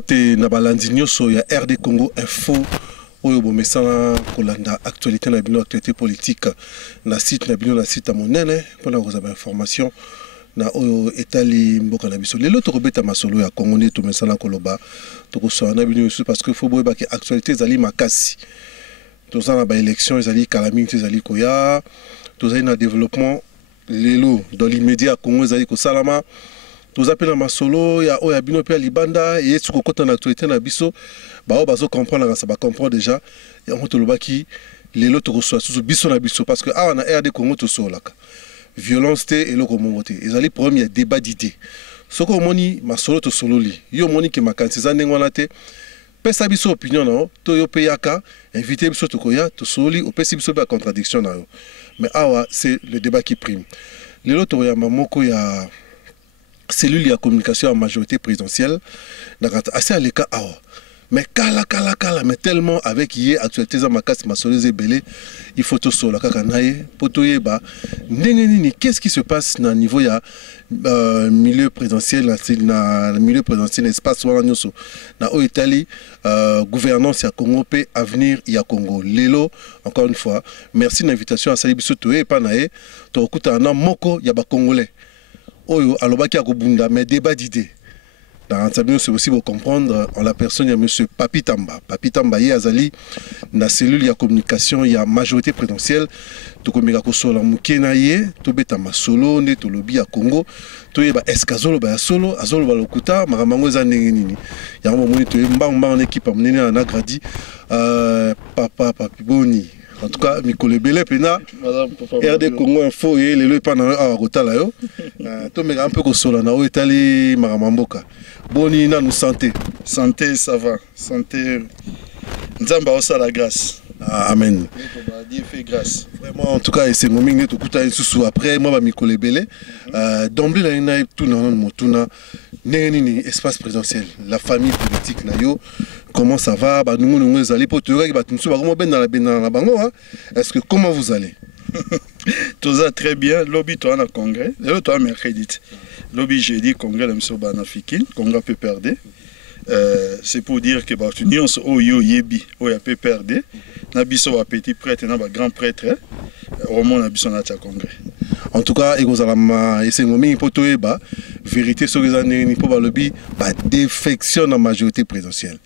Bote na balandi nyoso ya RD Congo Info oyo bomesana kolanda actualité na bino actualité politique na site na bino na site monene pona kozaba information na oyo etali mboka na biso lelo to kobeta masolo ya Congo ne to mesana koloba to kosoa na bino biso parce que faut boyeba que actualité zali makasi to za na ba élection ezali calamité ezali koya to za na développement lelo dans l'immédiat Congo ezali ko salama. Tous appelons ma solo, ya oya bino pe libanda et tu kokota na actualité na biso ba o bazo comprendre ça ba comprendre déjà et on te le baki les loto ko soit sous biso na biso parce que ah na RD Congo to so laka violence té et le komongoté ezali problème il y a débat d'idées soko moni ma solo to solo li yo moni ke makansi za ndengwana te pesa biso opinion na to yo pe yaka inviter biso to koya to soli o pesa biso ba contradiction na yo mais awa c'est le débat qui prime les loto ya mamoko ya cellule de communication en majorité présidentielle assez à l'écart mais kala mais tellement avec hier actualité za makasi masoleze belé il faut tout sur la kakanaye potoyeba ndengenini qu'est-ce qui se passe na niveau ya milieu présidentiel na milieu présidentiel espace wala nyoso na o Italie gouvernance ya Congo pe avenir ya Congo lelo encore une fois merci d'invitation à Sali biso toye pa na e to okuta na moko ya ba congolais oyo alobaki akobunda mais débat d'idées dans Antabino c'est aussi pour comprendre en la personne de monsieur Papi Tamba ye azali na cellule ya communication ya majorité présidentielle to komeka ko sola mukena ye to beta masolo ne to lobi ya Congo to yeba eskazolo ba solo azolo ba lokuta maramango za ndenge nini ya moni to mbamba en équipe amenena na gradi papi boni. En tout cas, Mikole Belé pena RD Congo Info et les lois pendant à Rotala yo. To mega un peu ko sola na o etali maramamboka. Boni na nous santé. Santé ça va. Santé Nzamba osa la grâce. Amen. Dieu fait grâce. Vraiment en tout cas c'est mon mingé to kuta sous après moi ba Mikole Belé. D'emblée la ina tout na motuna neni espace présidentiel, la famille politique na yo. Comment ça va? Bah nous allons pour te regarder. Bah tu nous sommes vraiment bien dans la bango. Est-ce que comment vous allez? Tout ça très bien. Lobby toi en congrès. Le toi mercredi. Lobby jeudi congrès le monsieur Banafikil. Congrès peut perdre. C'est pour dire que bah tu n'y os au yo yebi au ya peut perdre. Nabiso wa petit prêtre na ba grand prêtre. Au moins nabiso na ta congrès. En tout cas, et c'est un peu de vérité sur les années, il faut le lobby, défection dans la majorité présidentielle.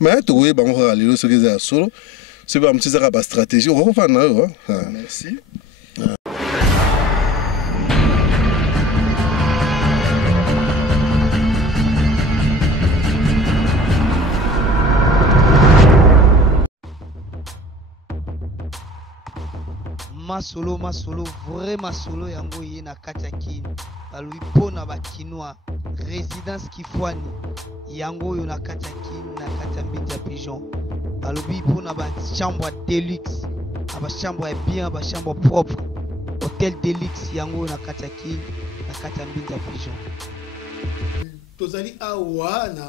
Mais tu vois, on va aller sur les solo, c'est un petit peu de stratégie. On va faire merci. Masolo, vraiment solo yango ye na kati ya kini balui pona ba kinois résidence Kifwani yango yo na kati ya kini na kati ya mbiti ya pigeon balobi pona ba chambre deluxe aba chambre ya bien ba chambre propre hôtel deluxe yango na kati ya kini na kati ya mbiti ya pigeon tozali awa na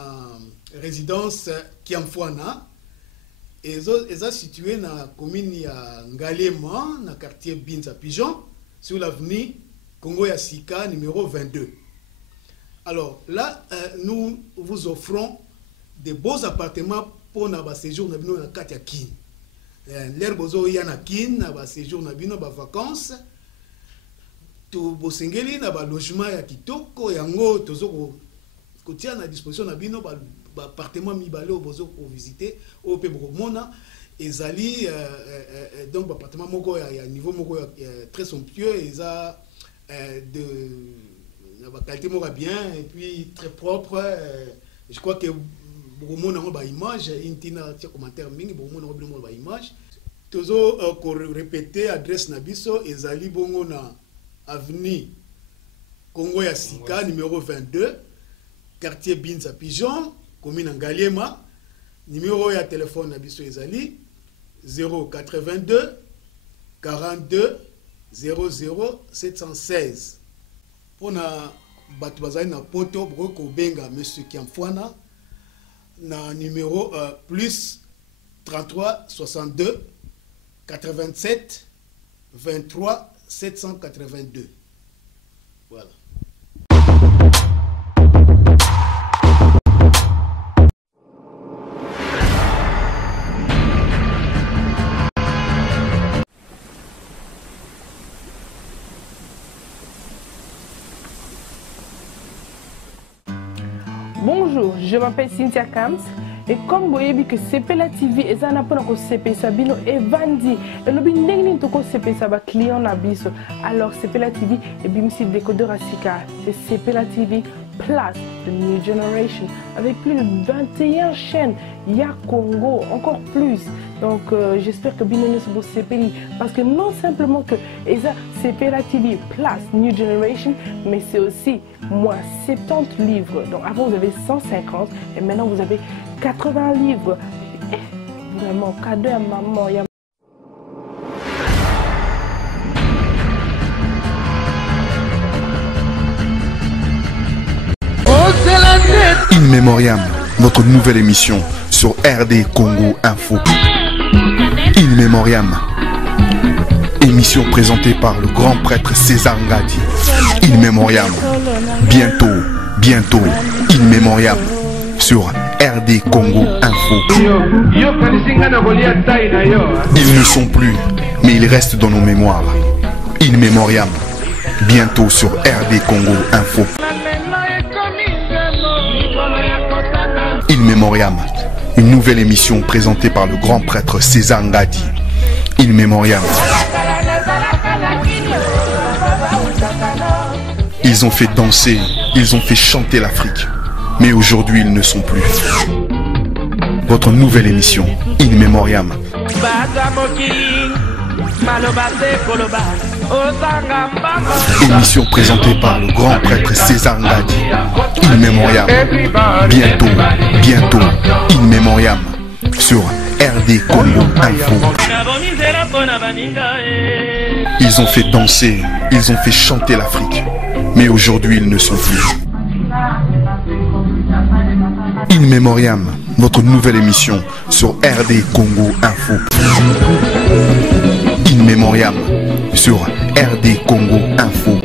résidence Kiamfwana. Ils sont situés dans la commune de Ngalema, dans le quartier Binza Pigeon, sur l'avenue Congo Yassika, numéro 22. Alors là, nous vous offrons des beaux appartements pour notre séjour dans le quartier Kin. L'herbe y a na Kin, dans séjour dans les vacances. Tout le sengeli dans le logement ya kitoko, yango tozo kotia à disposition na bino appartement mibale au bozo pour visiter au Pébromona et Zali donc appartement moko ya niveau moko très somptueux et ça de la qualité moko bien et puis très propre je crois que Bromona on ba image intina tia commentaire mingi Bromona on ba image tozo ko répéter adresse na biso et Zali bongo na avenue Congo ya Sika numéro 22 quartier Binza Pigeon commune Ngaliema, numéro de téléphone à Bisso Ezali 082 42 00 716. Pour na batubazali na poto broko benga monsieur Kiamfwana na numéro plus 33 62 87 23 782. Voilà. Bonjour, je m'appelle Cynthia Kams et comme vous voyez que Sepela TV est un appel pour CP Sabino et Vandi et le bin to CP Saba client na biso. Alors Sepela TV et bimsi décodeur asika, c'est Sepela TV Plus, the New Generation, avec plus de 21 chaînes. Il y a Congo, encore plus. Donc j'espère que Binoni se bosse CPI. Parce que non simplement que Sepela TV Plus, New Generation, mais c'est aussi moins 70 livres. Donc avant vous avez 150 et maintenant vous avez 80 livres. Et vraiment, cadeau à maman. In Memoriam, notre nouvelle émission sur RD Congo Info. In Memoriam, émission présentée par le grand prêtre César Ngadi. In Memoriam, bientôt, In Memoriam sur RD Congo Info. Ils ne sont plus, mais ils restent dans nos mémoires. In Memoriam, bientôt sur RD Congo Info. In Memoriam, une nouvelle émission présentée par le grand prêtre César Ngadi. In Memoriam. Ils ont fait danser, ils ont fait chanter l'Afrique. Mais aujourd'hui, ils ne sont plus. Votre nouvelle émission, In Memoriam. Émission présentée par le grand prêtre César Ngadi. In Memoriam. Bientôt, In Memoriam sur RD Congo Info. Ils ont fait danser, ils ont fait chanter l'Afrique. Mais aujourd'hui, ils ne sont plus. In Memoriam, notre nouvelle émission sur RD Congo Info. In Memoriam sur RD Congo Info.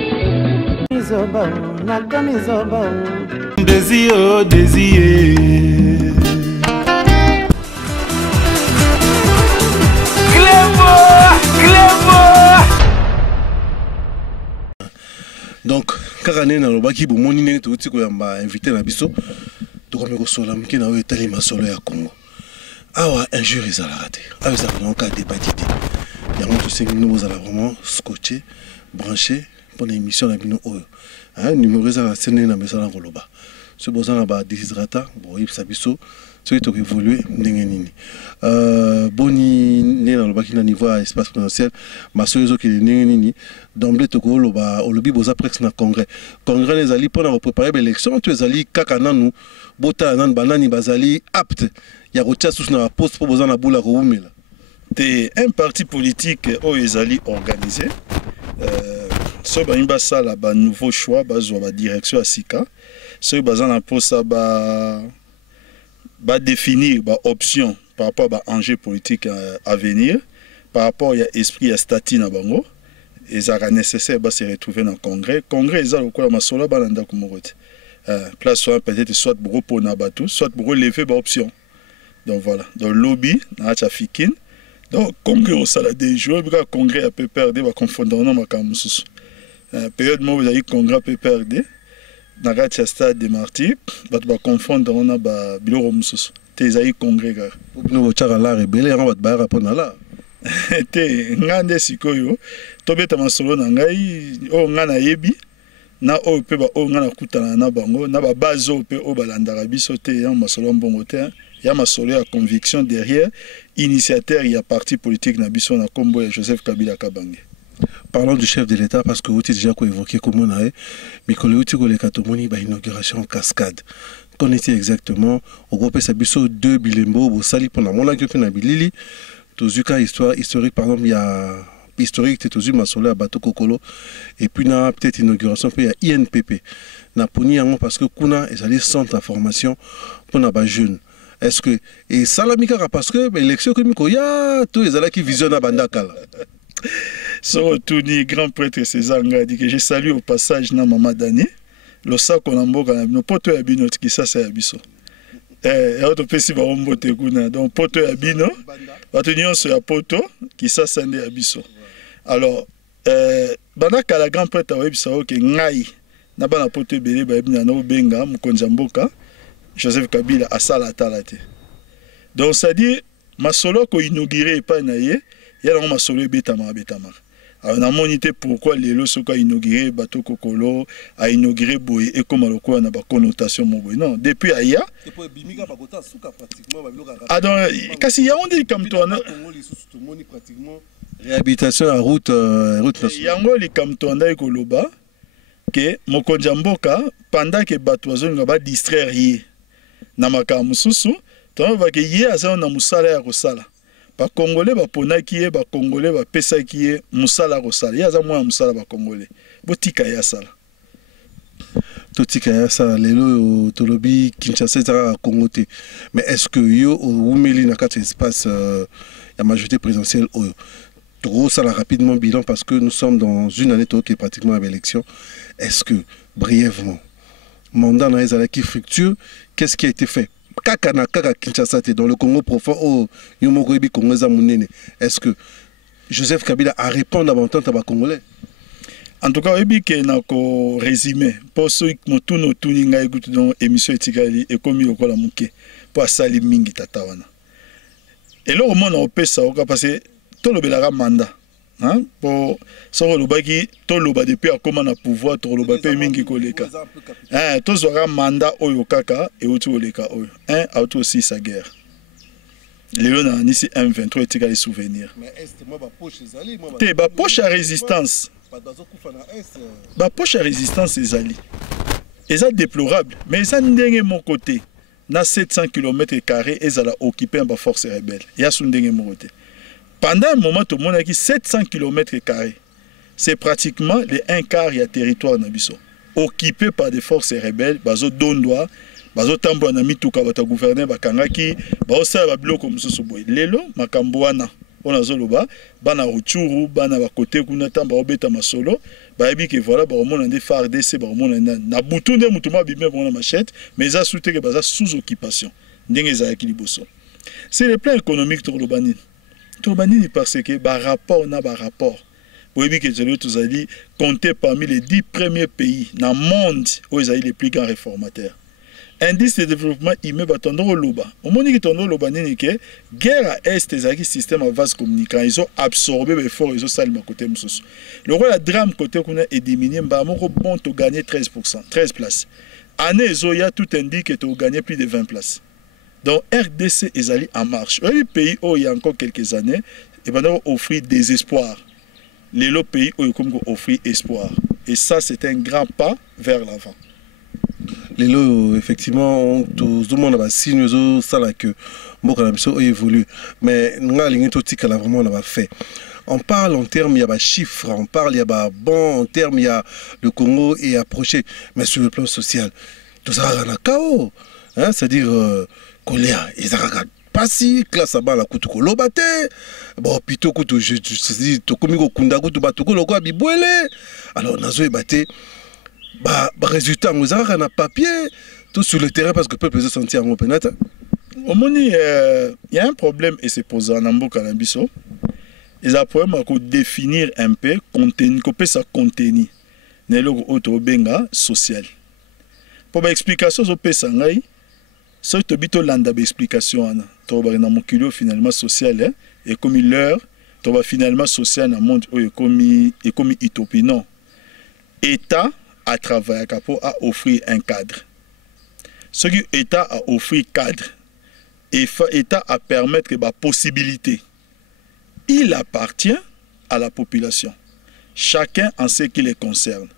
Donc, Karané na lobaki bo moni nene to tiko yamba invité na biso to ko meko sola mki na we tali masolo ya Congo. Awa injure ezalaka te. Awa ezalaka na ka débatité. Yango to sengi nous za vraiment scotché, branché pour l'émission na bino oyo. Hein, numéro ezala sene na mesala koloba. Ce bozana ba déshydrata, bo yipsa biso. Ce qui a évolué, boni né dans le niveau à espace présidentiel, ma soeur qui est nini d'emblée toko loba au lobby boza presque na congrès les alliés pour préparer l'élection tu es alliés kakana nous bota nan banani bazali apte ya rocha sous na poste pour boza na boula roumela t'es un parti politique où les alliés organisé ce ba sala ba nouveau choix ba zo ba direction à Sika ce bazana pour ça va définir bah, option par rapport à enjeux politiques à venir, par rapport à l'esprit à statut na bango, et ça sera nécessaire de se retrouver dans le Congrès. Congrès, ils ont quoi ma sola balanda kumorote. Place soit peut-être soit pour pour nabatu, soit pour lever bah option. Donc voilà. Donc lobby na chafikin. Donc Congrès au sala des jours, parce que Congrès a peut perdre, va confondre non ma kamususu. Période où vous avez Congrès peut perdre. Dans le stade de Martyrs, on va confondre on a biloko mususu te zai congrès ka no chaka la rebelle on va ba rapona la te ngande sikoyo to beta masolo na ngai o ngana yebi na o pe ba o ngana kutana na bango na ba bazo pe o balandaka biso te ya masolo mbongo te ya masolo ya conviction derrière initiateur ya parti politique na biso na kombo ya Joseph Kabila Kabange. Parlons du chef de l'État parce que vous avez déjà évoqué comment on a eu, mais quand vous avez eu l'inauguration en cascade. Connaissez exactement, au groupe Sabiso 2 Bilembo, au Sali pendant mon langue, na Bilili, Tozuka histoire historique, par exemple, il y a historique, Tozu Masolé à Bateau Kokolo, et puis il y a peut-être inauguration, puis il y a INPP. Na Poni parce que Kuna est allé centre de formation pour les jeunes. Est-ce que, et ça la mika parce que l'élection que il y a tous les allés qui visionnent à Bandakala. Son retourné grand prêtre César Ngadi que je salue au passage na maman d'année le sac on amboka na bino poto ya bino qui ça c'est abiso auto pesi ba ombote kuna donc poto ya bino bato nyonso ya poto qui ça c'est abiso alors banaka la grand prêtre wa ebisa ke ngai na bana poto ebele ba bina na obenga mukonza mboka Joseph Kabila a sala talate. Donc ça dit masolo ko inauguré pas naie, ya na masolo betama. Alors on a monité pourquoi les loso a inauguré bateau kokolo, a inauguré boy et comme aloko na ba connotation moboy. Non, depuis aya. C'est pour bimika bakota suka pratiquement ba biloka. Ah donc kasi ya on dit comme toi na pratiquement réhabilitation à route nationale. Yango li comme toi ndai koloba que mokonja mboka pendant que bato azonga ba distraire ye na makambo susu to ba ke ye aza na musala ya kosala. Ba Congolais ba ponaki ye ba Congolais ba pesaki ye musala kosala. Ya za mwa musala ba Congolais. Botika ya sala. Totika ya sala lelo tolobi Kinshasa za Congote. Mais est-ce que yo umeli na kati espace la majorité présidentielle trop ça rapidement bilan parce que nous sommes dans une année qui est pratiquement à l'élection. Est-ce que brièvement mandat na ezalaki fructueux, qu'est-ce qui a été fait? Kaka Kinshasa dans le Congo profond au Yomoko Ebi Congo Zamunene. Est-ce que Joseph Kabila a répondu à l'entente à Congolais? En tout cas, Ebi que na ko résumé pour ceux qui motuno tuninga écoute dans émission etikali et comme yokola muke pour sali mingi tatawana. Et là au moins on peut ça parce que tout le belaka mandat. Hein pour ça le baki tout le bas depuis à comment na pouvoir tout le bas mingi koleka. Hein tout zora mandat oyo kaka et otu oleka oyo. Hein auto aussi sa guerre. Léon a ici M23 etika les souvenirs. Mais est moi ba poche ezali moi te ba poche à résistance. Ba poche à résistance ezali. Eza déplorable mais ça ndenge mon côté na 700 km² ezala occupé par force rebelle. Ya sundenge mon côté. Pendant un moment, tout le monde a dit 700 km². C'est pratiquement les 1/4 du territoire nabiso. Occupé par des forces rebelles, bazo Dondoa, bazo Tambo na mituka bata gouverner bakangaki, bazo sa ba biloko mususu boy. Lelo makamboana. On a zoloba, bana Ruchuru, bana ba côté kuna tamba obeta masolo, ba ebi que voilà ba omona des FARDC, ba omona na butu nde mutuma bimé bona machette, mais ça souté que baza sous occupation. Ndenge za yakiliboso. C'est le plan économique to lobani. Tourbanini parce que par rapport na par rapport vous voyez que je tous allez compter parmi les 10 premiers pays dans le monde où ils ont les plus grands réformateurs. Indice de développement humain batondro loba. Au moment où tondro loba nini que guerre à est ezaki système à vase communicant ils ont absorbé les efforts ils ont salé côté mususu. Le roi la drame côté qu'on est diminué ba moko bon to gagner 13%, 13 places. Année zoya tout indique que tu gagner plus de 20 places. Donc RDC est allé en marche. Le pays où il y a encore quelques années, et ben offrir des espoirs. Les pays où il offrir espoir. Et ça c'est un grand pas vers l'avant. Les lots effectivement tout le monde a signé ça là que Mokanamiso évolue. Mais nous avons tout ce vraiment on a fait. On parle en termes il y a des chiffres, on parle il y a des bons en termes il y a le Congo est approché, mais sur le plan social tout ça a un chaos. Hein, c'est-à-dire Koléa, ils ont pas si classe à bas la coutu kolobate. Bon, plutôt que je dis, tu comme kunda kutu batuko logo abibwele. Alors, nazo ebate, résultat, nous avons un papier, tout sur le terrain parce que le peuple se sentir en pénate. Au moment il y a un problème et c'est posé en Nambo Kalambiso. Ils ont un problème à définir un peu, contenu, qu'on peut ça contenir. Nelo auto benga social. Pour l'explication, je peux s'engager. Si tu as une explication, tu as un finalement social, et comme l'heure, tu as finalement social dans le monde, et comme utopie. Non. L'État a travaillé pour offrir un cadre. Ce que l'État a offert cadre, et l'État a permettre la possibilité. Il appartient à la population. Chacun en ce qui les concerne.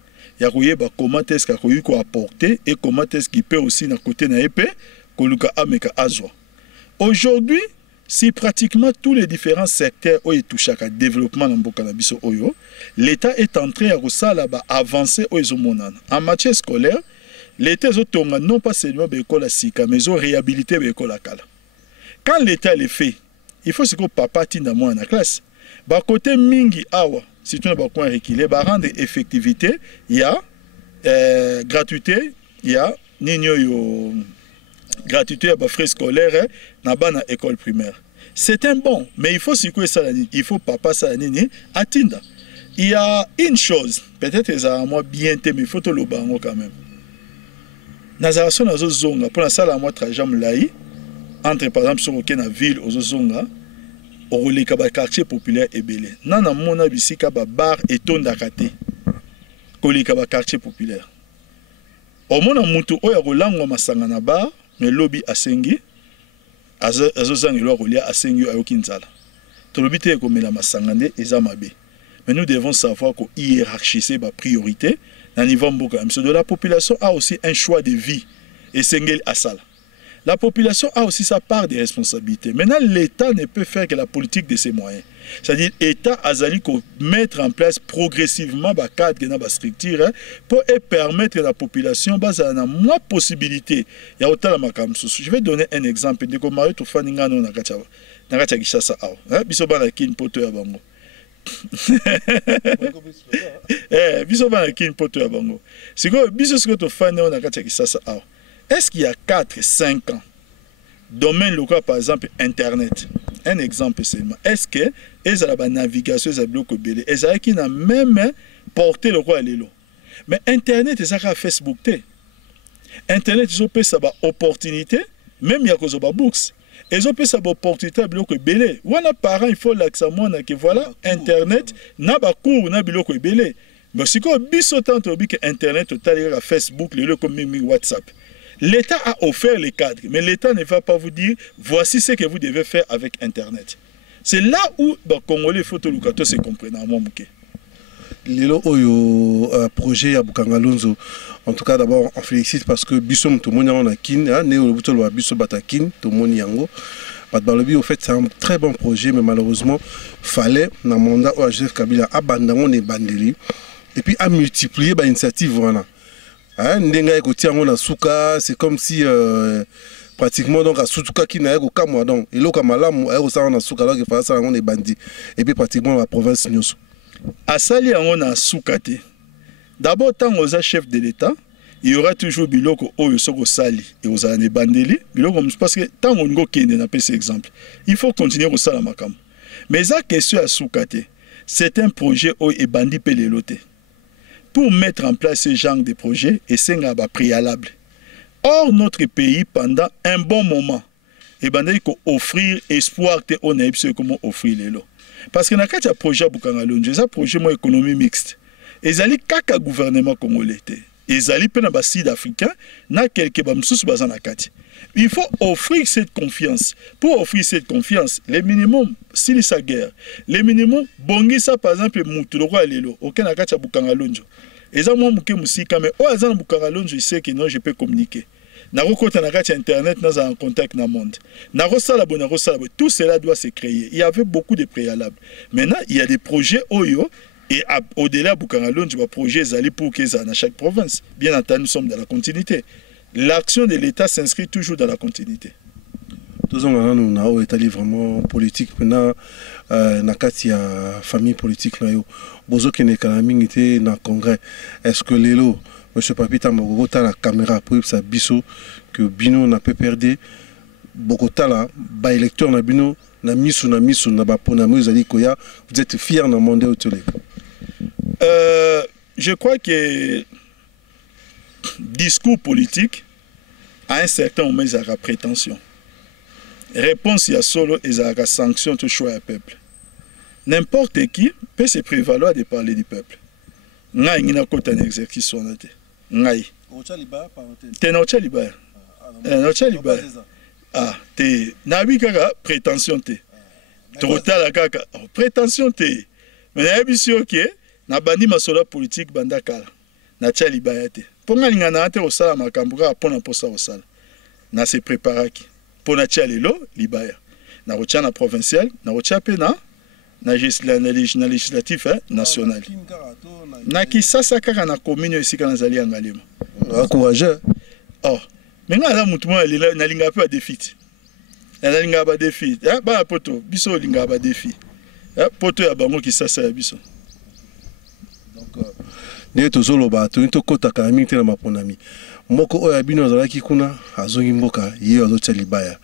Il y a comment est-ce qu'il peut apporter et comment est-ce qu'il peut aussi dans côté na épée. Aujourd'hui, si pratiquement tous les différents secteurs ont touché à développement dans Bokanabiso Oyo, l'État est en train de avancer en matière scolaire. L'État est non pas seulement l'école Sika, mais ils réhabilité l'école Kala. Quand l'État le fait, il faut que papa tinde dans la classe. Côté Mingi Awa, si tu n'as pas quoi reculer, rendre effectivité, il y a gratuité, il y a gratuité à frais scolaires dans la école primaire. C'est un bon, mais il faut que ça, il faut papa ça à Tinda. Il y a une chose, peut-être que ça moi bien mais il faut te le bango quand même. nazalation nazo zonga pour na sala moi trajet mulai entre par exemple sur aucune ville aux zonga au releka ba quartier populaire ebele nana mona bisika ba bar etonda kate koleka ba quartier populaire au mona mutu oya rolangwa masanga na bar mais lobby asengi azo zangelo rolia asengi ayoki nzala tolobi te komela masanga nde eza mabe. Mais nous devons savoir qu'on hiérarchiser ma priorité dans le niveau de la population a aussi un choix de vie et c'est à ça. La population a aussi sa part de responsabilité. Maintenant, l'État ne peut faire que la politique de ses moyens. C'est-à-dire l'État a mettre en place progressivement le cadre de la structure pour permettre à la population de moins possibilité. Je vais donner un exemple. Est-ce qu'il y a 4-5 ans, domaine local par exemple Internet, un exemple seulement, est-ce que les la navigation, les qui n'a même porté le roi à l'élo. Mais Internet, c'est ça Facebook. Internet, ils ont payé ça opportunité, même il y a cause de books. Ils ont payé ça opportunité à biloko belé. Ou un parent, il faut l'accès que voilà, Internet, n'a pas cours, n'a biloko belé. Mais si quoi, bisotant que Internet, total à Facebook, le comme WhatsApp. L'État a offert les cadres, mais l'État ne va pas vous dire voici ce que vous devez faire avec Internet. C'est là où les Congolais photo se comprennent à mon bouquet. Lelo oyo projet à Bukangalonzo. En tout cas, d'abord, on félicite parce que Bissom Tomoni on a kin, né au bout de Bissom Batakin, Tomoni Yango. Badbalobi, au fait, c'est un très bon projet, mais malheureusement, fallait, dans le mandat où Joseph Kabila, abandonner les bandeli et puis à multiplier les initiatives. Voilà. C'est comme si pratiquement donc à Soutuka qui n'a pas de donc et l'eau comme malam na souka donc il faut ça on est bandit et puis pratiquement la province Nyoso. À Sali on a soukate. D'abord tant aux chefs de l'État, il y aura toujours biloko oyo soko sali et aux années bandeli biloko parce que tant on go kende na pese exemple. Il faut continuer au sala makam. Mais ça question à soukate, c'est un projet oyo et bandi peléloté. Pour mettre en place ce genre de projet, et c'est un préalable. Or, notre pays, pendant un bon moment, il faut offrir espoir on a comment offrir les lots. Parce que dans le projet Bukangalonjo, c'est un projet économie mixte. Et il y a un gouvernement congolais. Et il y a un sud-africain, il faut offrir cette confiance. Pour offrir cette confiance, les minimums, s'il y a guerre, les minimums, bongisa par exemple, Moutoulo et Lelo, aucun akacha Bukangalonjo. Et ça, moi, mais au Bukangalonjo, je sais que non, je peux communiquer. Narokota Nakacha Internet, nous avons un contact dans le monde. Tout cela doit se créer. Il y avait beaucoup de préalables. Maintenant, il y a des projets Oyo. Et au-delà de Bukangalonjo, il y a des projets pour qu'ils aient dans chaque province. Bien entendu, nous sommes dans la continuité. L'action de l'État s'inscrit toujours dans la continuité. Nous avons un État vraiment politique. Maintenant, il y a une famille politique. Il y a un congrès. Est-ce que l'élo, M. Papita Mogota, la caméra pour que Bisso, que Bino n'a pas perdu, Bogota, la électeur na Bino, na misu, na bapona, vous êtes fiers de demander au télé. Je crois que discours politique, à un certain moment, il y a prétention. Réponse, il y a solo, il y a sanction, tout choix à peuple. N'importe qui peut se prévaloir de parler du peuple. Ngai ngina kota na exercice on ate. Ngai. Te na ochaliba. Na ochaliba. Ah, te na bi kaka prétention te. Total kaka prétention te. Mais na biso ke na bandi masola politique bandakala. Na chaliba te. Ponga lingana ate osala makambo ka pona posa osala. Na se préparaki. Pona chalelo libaya. Na rocha na provincial, na rocha pe na législatif national. Na kisasa kaka na commune esika na zali Ngalema. Encourageur. Oh, mais ngala mutu mo na linga pe défi. Na linga ba défi. Ba poto biso linga ba défi. Poto ya bango kisasa ya biso. Donc ne tozolo ba to kota ka mingi na maponami. Moko oya bino zalaki kuna azongi mboka ye azotia libaya.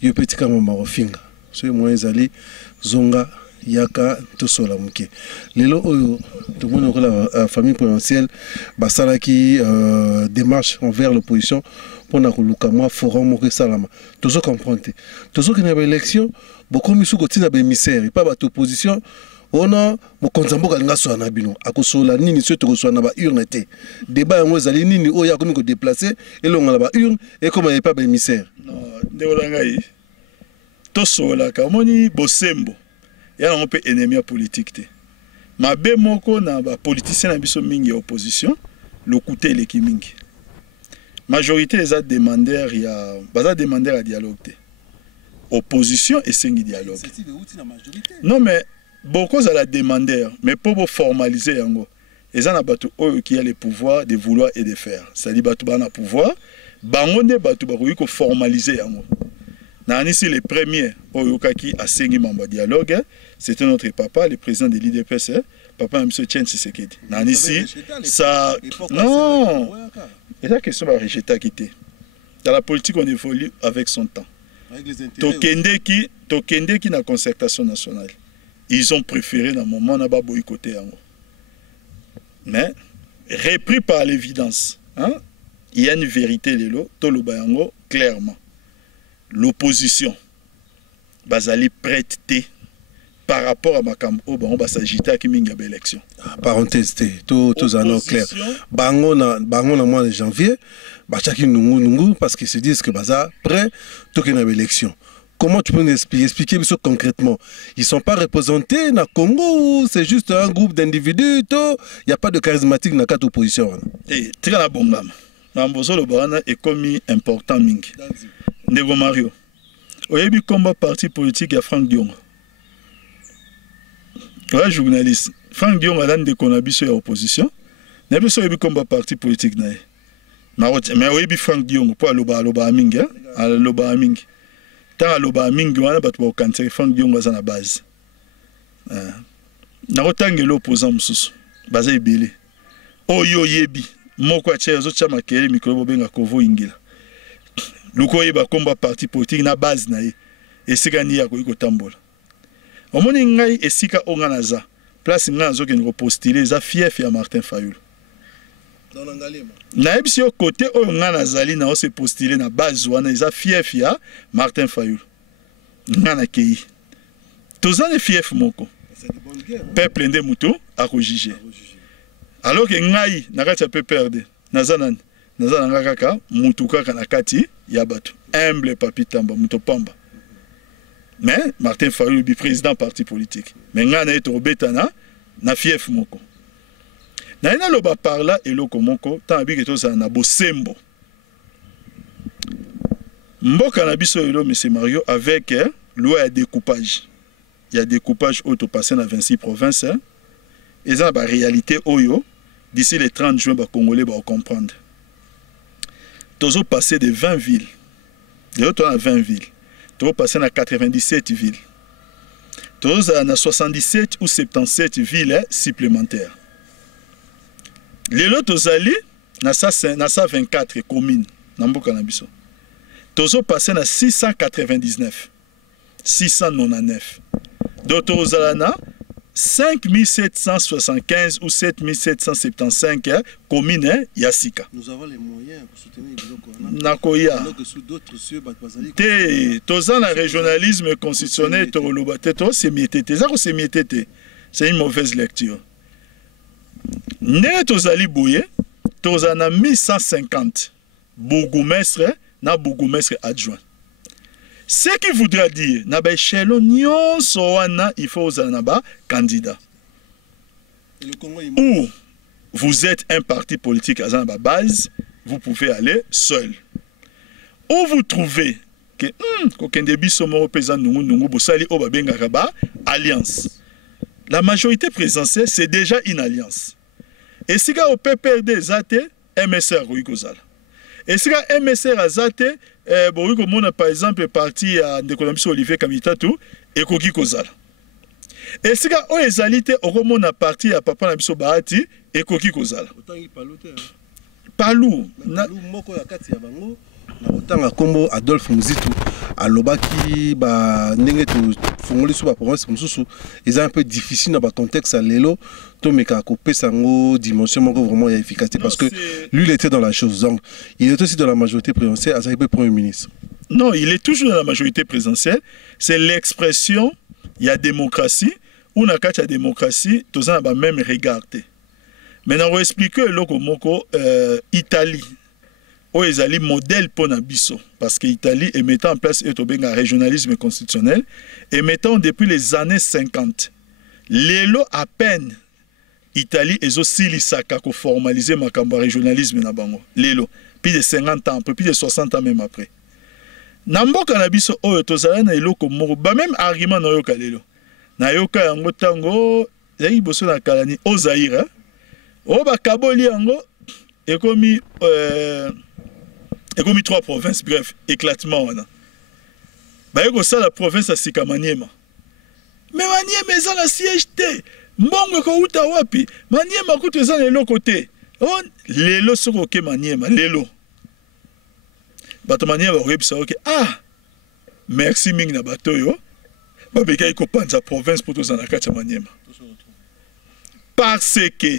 Yo petika mama ofinga. So moyen zali zonga yaka tosola muke lelo oyo tout le monde la famille présidentielle basala qui démarche envers l'opposition pour na koluka moi forum mo salama tozo comprendre tozo que na élection beaucoup misu ko tina ba émissaire pas ba opposition ona mo konzambo ka nga so na bino akosola nini so to ko so na ba urne te débat yango ezali nini oyo akomi ko déplacer elonga la ba urne et comme il pas ba émissaire non ndeola ngai tosola ka moni bosembo ya on peut ennemi politique te mabe moko na ba politicien na biso mingi ya opposition le côté le kimingi majorité les a demandeur ya baza demandeur à dialogue te opposition et sengi dialogue non mais beaucoup à la demandeur mais pour formaliser yango ils en a batu oyo qui a le pouvoir de vouloir et de faire c'est-à-dire batu bana pouvoir bango nde batu ba ko formaliser yango na ici les premiers oyo kaki a sengi membre dialogue c'était notre papa le président de l'IDPS papa M. Tien Tshisekedi na ici ça non et la question va rejeter quitter dans la politique on évolue avec son temps tokende qui na concertation nationale ils ont préféré dans moment na ba boycotter yango mais repris par l'évidence hein il y a une vérité lelo toloba yango clairement l'opposition bazali prête par rapport à makambo on va s'agiter qui minga ba élection parenthèse tout en clair bango na mois de janvier ba chaki nungu parce qu'ils se disent que baza prêt tout que na élection. Comment tu peux nous expliquer ça concrètement? Ils sont pas représentés dans Congo ou c'est juste un groupe d'individus? Il n'y a pas de charismatique dans cette opposition. Eh, très la bonne Nambozo le barana est commis important mingi. Nego Mario. Oyebi combat parti politique à Franck Dion. Ouais, journaliste. Franck Dion a l'un des conabiso à opposition. N'est-ce pas oyebi combat parti politique nae. Mais oyebi Franck Dion pour loba mingi, loba mingi. Tant loba mingi wana batu ba kantere Franck Dion baza na base. Na rotange l'opposant mususu. Baza ebele. Oyo yebi moko atia zo tia makele mikolo bobenga kovo ingila. Luko yeba komba parti politique na base na ye. Esika ni ya ko tambola. Omoni ngai esika onga naza. Place nga zo ke ngo postuler za fief ya Martin Fayulu. Dans l'Angalema. Na ebisi yo côté o nga nazali na o se postuler na base wana za fief ya Martin Fayulu. Nga na kei. Tozane fief moko. C'est de bonne guerre. Peuple nde mutu akojije. Alors que ngai nakati peut perdre. Nazanan. Nazana kaka mutu kaka na kati ya batu. Humble papi tamba muto pamba. Mais Martin Fayulu bi président parti politique. Mais nga na eto betana na fief moko. Na ina loba parla eloko moko tant bi keto za na bosembo. Mboka na biso elo monsieur Mario avec loi à découpage. Il y a découpage auto passé dans 26 provinces. Et ça ba réalité oyo d'ici le 30 juin ba congolais ba comprendre. Tozo passé de 20 villes. De auto à 20 villes. Tozo passé à 97 villes. Tozo à 77 ou 77 villes supplémentaires. Les autres alliés na ça 24 communes na mboka na biso. Tozo passé à 699. 699. D'autres alana 5775 ou 7775 communes Yassika. Nous avons les moyens pour soutenir Nakoya. d'autres cieux, Tozan la régionalisme constitutionnel c'est une mauvaise lecture. Ne tozali boye, tozana 1150 bourgmestre na bourgmestre adjoint. Ce qui voudra dire, na ba échelon nyonso wana il faut uzanaba candidat. Ou vous êtes un parti politique à la base, vous pouvez aller seul. Ou vous trouvez que alliance. La majorité présidentielle, c'est déjà une alliance. Et si on peut perdre des athées, MSR Kozala. Et si MSR Azate, par exemple, parti à Olivier Kamitatou, et Kogi Kozala. Et si on est alité, on a parti à Papa Nabiso Bahati, et Kogi Kozala. Palou. Autant Kombo Adolphe Muzitu alobaki ba ndenge to fongoli sous ba province mususu ils un peu difficile dans ba contexte à lelo to meka ko pesango dimension moko vraiment efficacité parce que lui il était dans la chose donc il est aussi dans la majorité présidentielle à peu premier ministre. Non, il est toujours dans la majorité présidentielle, c'est l'expression il y a démocratie ou na kati ya démocratie tous en ba même regarder. Maintenant on explique loko moko Italie où ils allaient modèle pour Nabiso parce que l'Italie est mettant en place un régionalisme constitutionnel et mettant depuis les années 50 l'élo à peine Italie est aussi l'Isaka pour formaliser ma régionalisme na bango l'élo plus de 50 ans plus de 60 ans même après Namboka Nabiso oyo tozala na eloko moko ba même argument na yoka lelo na yoka yango tango yayi boso na kalani o Zaire o ba kaboli yango ekomi 3 provinces, bref, éclatement. Bah, il y a la province à Sika Maniema. Mais Maniema est la siège. Mbongo ko uta wapi. Maniema ko tezan les l'autre côté. Oh, les lots sont ok Maniema, les lots. Bato Maniema va ça ok. Ah, merci ming na bato yo. Bah, beka iko panza province pour tous en akacha Maniema. Parce que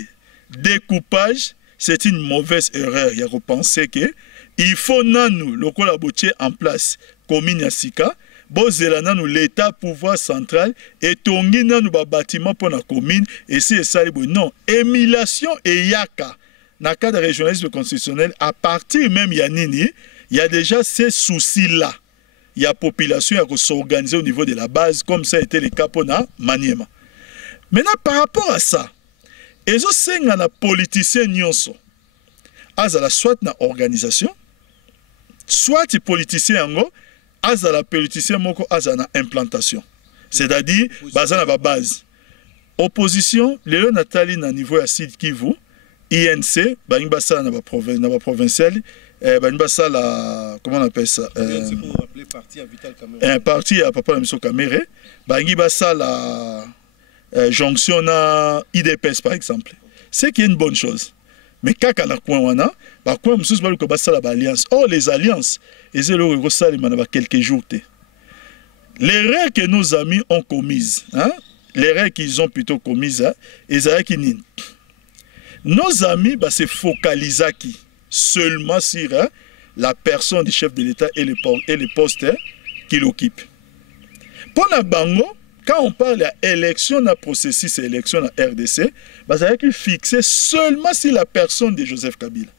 découpage, c'est une mauvaise erreur. Il y a penser que il faut nous le collaborer en place commune ya Sika bozela nanu l'état pouvoir central et tongi nanu ba bâtiment pour la commune et c'est ça non émulation et yaka na cadre régionalisme constitutionnel à partir même yanini il y a déjà ces soucis là il y a population à s'organiser au niveau de la base comme ça a été le cas pour na Maniema. Maintenant par rapport à ça ezo senga na politicien nyonso azala soit na organisation soit les politiciens yango azala politicien moko azana implantation c'est-à-dire bazana ba base opposition lelo natali na niveau ya Sud Kivu INC bangi basala na ba province na ba provincial bangi basala comment on appelle ça c'est pour rappeler parti à Vital Kamerhe un parti à papa Miso Kamerhe bangi basala jonction na IDPS par exemple c'est qui est une bonne chose. Mais quand on a quoi wana, bah quoi monsieur va le commencer la alliance. Oh les alliances, et c'est le ressort il m'en a quelques jours. L'erreur que nos amis ont commise, hein, l'erreur qu'ils ont plutôt commise, hein, et nos amis bah se focaliser qui seulement sur hein, la personne du chef de l'État et les postes hein, qu'il occupe. Pour la bango. Quand on parle d'élection, dans le processus d'élection dans la RDC, bah, ça veut dire fixé seulement sur la personne de Joseph Kabila.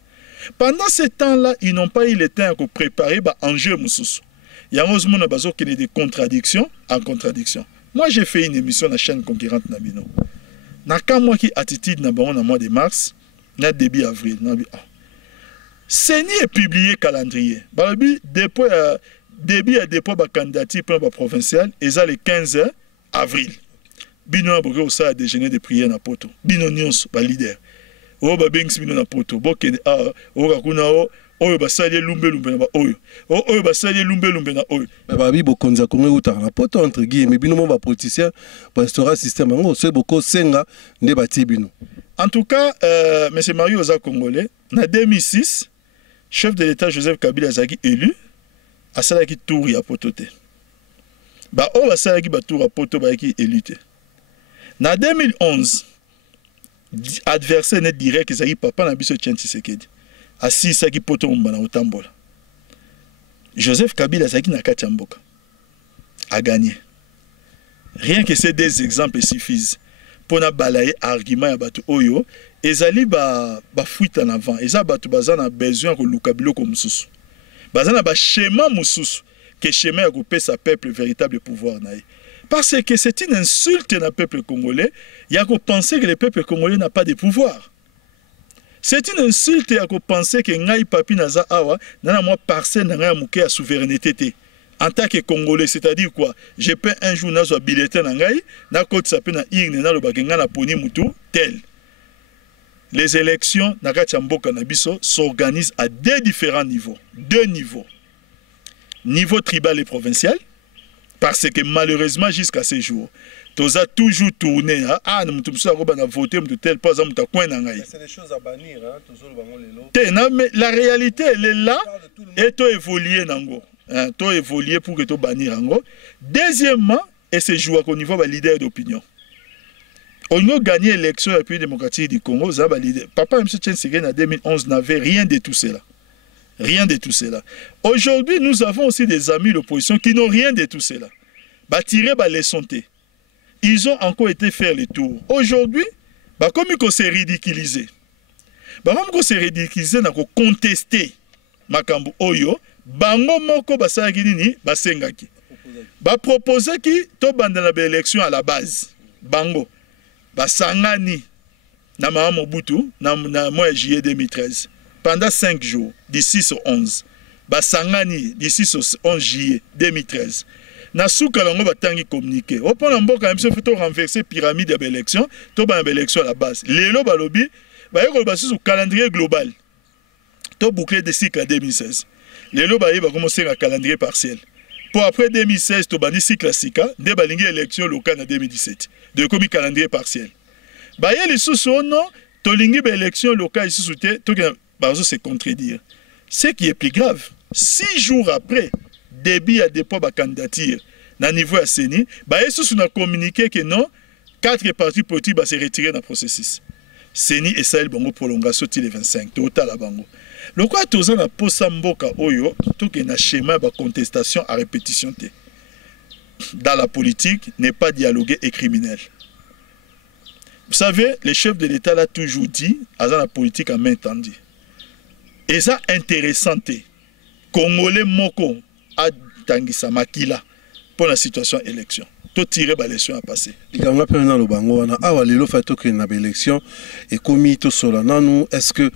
Pendant ce temps-là, ils n'ont pas eu le temps de préparer l'enjeu. Il y a des contradictions en contradiction. Moi, j'ai fait une émission dans la chaîne concurrente Nabino. Quand moi qui attitude dans le mois de mars, dans début avril, CENI est publié calendrier. Début à dépôt de candidature pour la provinciale, et ça le 15 avril. Bino a beaucoup ça déjeuner de prière na poto. Bino nyonso ba leader. O ba bengs bino na poto. Bokende a o kakuna o oyo ba sali lumbe na ba oyo. O oyo ba sali lumbe na oyo. Ba bi bokonza kongo uta na poto entre guillemets bino mo ba politicien pour instaurer système ngo c'est beaucoup senga nde bati bino. En tout cas, monsieur Mario Oza Congolais, en 2006, chef de l'État Joseph Kabila Zaki élu à Salaki Touri à Potote. Bah, on va Salaki Batour à Poto Baiki élu. En 2011, adversaire net direct, Zaki Papa Nabiso Tchanti Sekedi. Assis Saki Poto Mbana Otambola. Joseph Kabila Zaki Nakachamboka a gagné. Rien que ces deux exemples suffisent pour na balayer argument ya batu oyo. Ezali ba fuite en avant. Eza batu bazana besoin ko lukabilo ko mususu. Bazana ba schéma mususu que schéma ya ko pesa peuple véritable pouvoir naï. Parce que c'est une insulte na peuple congolais, ya ko penser que le peuple congolais n'a pas de pouvoir. C'est une insulte ya ko penser que ngai papi naza awa nana moi parcelle na ngai muke ya souveraineté té. En tant que Congolais, c'est-à-dire quoi? Je peux un jour nazo bulletin na ngai, na côte sapé na irne na lo bakenga na poni mutu tel. Les élections na Kachamboka na biso s'organisent à deux différents niveaux. Deux niveaux. Niveau tribal et provincial, parce que malheureusement jusqu'à ce jour, tous a toujours tourné. Ah, nous avons voté, nous tel pas, nous avons coin na ngai. C'est des choses à bannir, hein, toujours le bango lelo. Mais la réalité, elle est là. et to évoluer nango. To évoluer pour que to bannir nango. Deuxièmement, et c'est jouer au niveau des leaders d'opinion. On a gagné l'élection de la République démocratique du Congo. Papa M. Tshisekedi en 2011 n'avait rien de tout cela. Rien de tout cela. Aujourd'hui, nous avons aussi des amis de l'opposition qui n'ont rien de tout cela. Tirer les santé. Ils ont encore été faire le tour. Aujourd'hui, comme ils s'est ridiculisé. Comme ils s'est ridiculisé, ils ont contesté Makambu Oyo. Bango moko basaki nini basengaki. Proposer ki to bandana ba élection à la base. Bango. Basangani na Mama Mobutu na mois juillet 2013. Pendant 5 jours, du 6 au 11. Basangani du 6 au 11 juillet 2013. Na souka lango batangi communiquer. Opona mboka même se fait renverser pyramide de l'élection, to ba élection à la base. Lelo balobi ba yeko basu sur calendrier global. To boucler de cycle à 2016. Lelo ba yeba commencer un calendrier partiel. Pour après 2016 to bandi cycle classique, de balingi élection locale en 2017. De comme calendrier partiel. Ba yeli sous non, to lingi ba élection locale sous te to bazo se contredire. Ce qui est plus grave, 6 jours après début à dépôt de candidature na niveau à CENI, ils ont communiqué que non, 4 partis politiques vont se retirer dans le processus. CENI et Sahel Bango prolongation le 25, total à Bango. Le quoi tous en a posé mboka oyo, tout que na schéma de contestation à répétition. Dans la politique, n'est pas dialogué et criminel. Vous savez, le chef de l'État l'a toujours dit, dans la politique en main tendue. Et ça intéressant, Congolais moko a tangisa makila pour la situation élection. Tout tirer l'élection à passer. Il y a un peu dans le bango na awa lelo fa to que na élection et commis to sola nanu est-ce que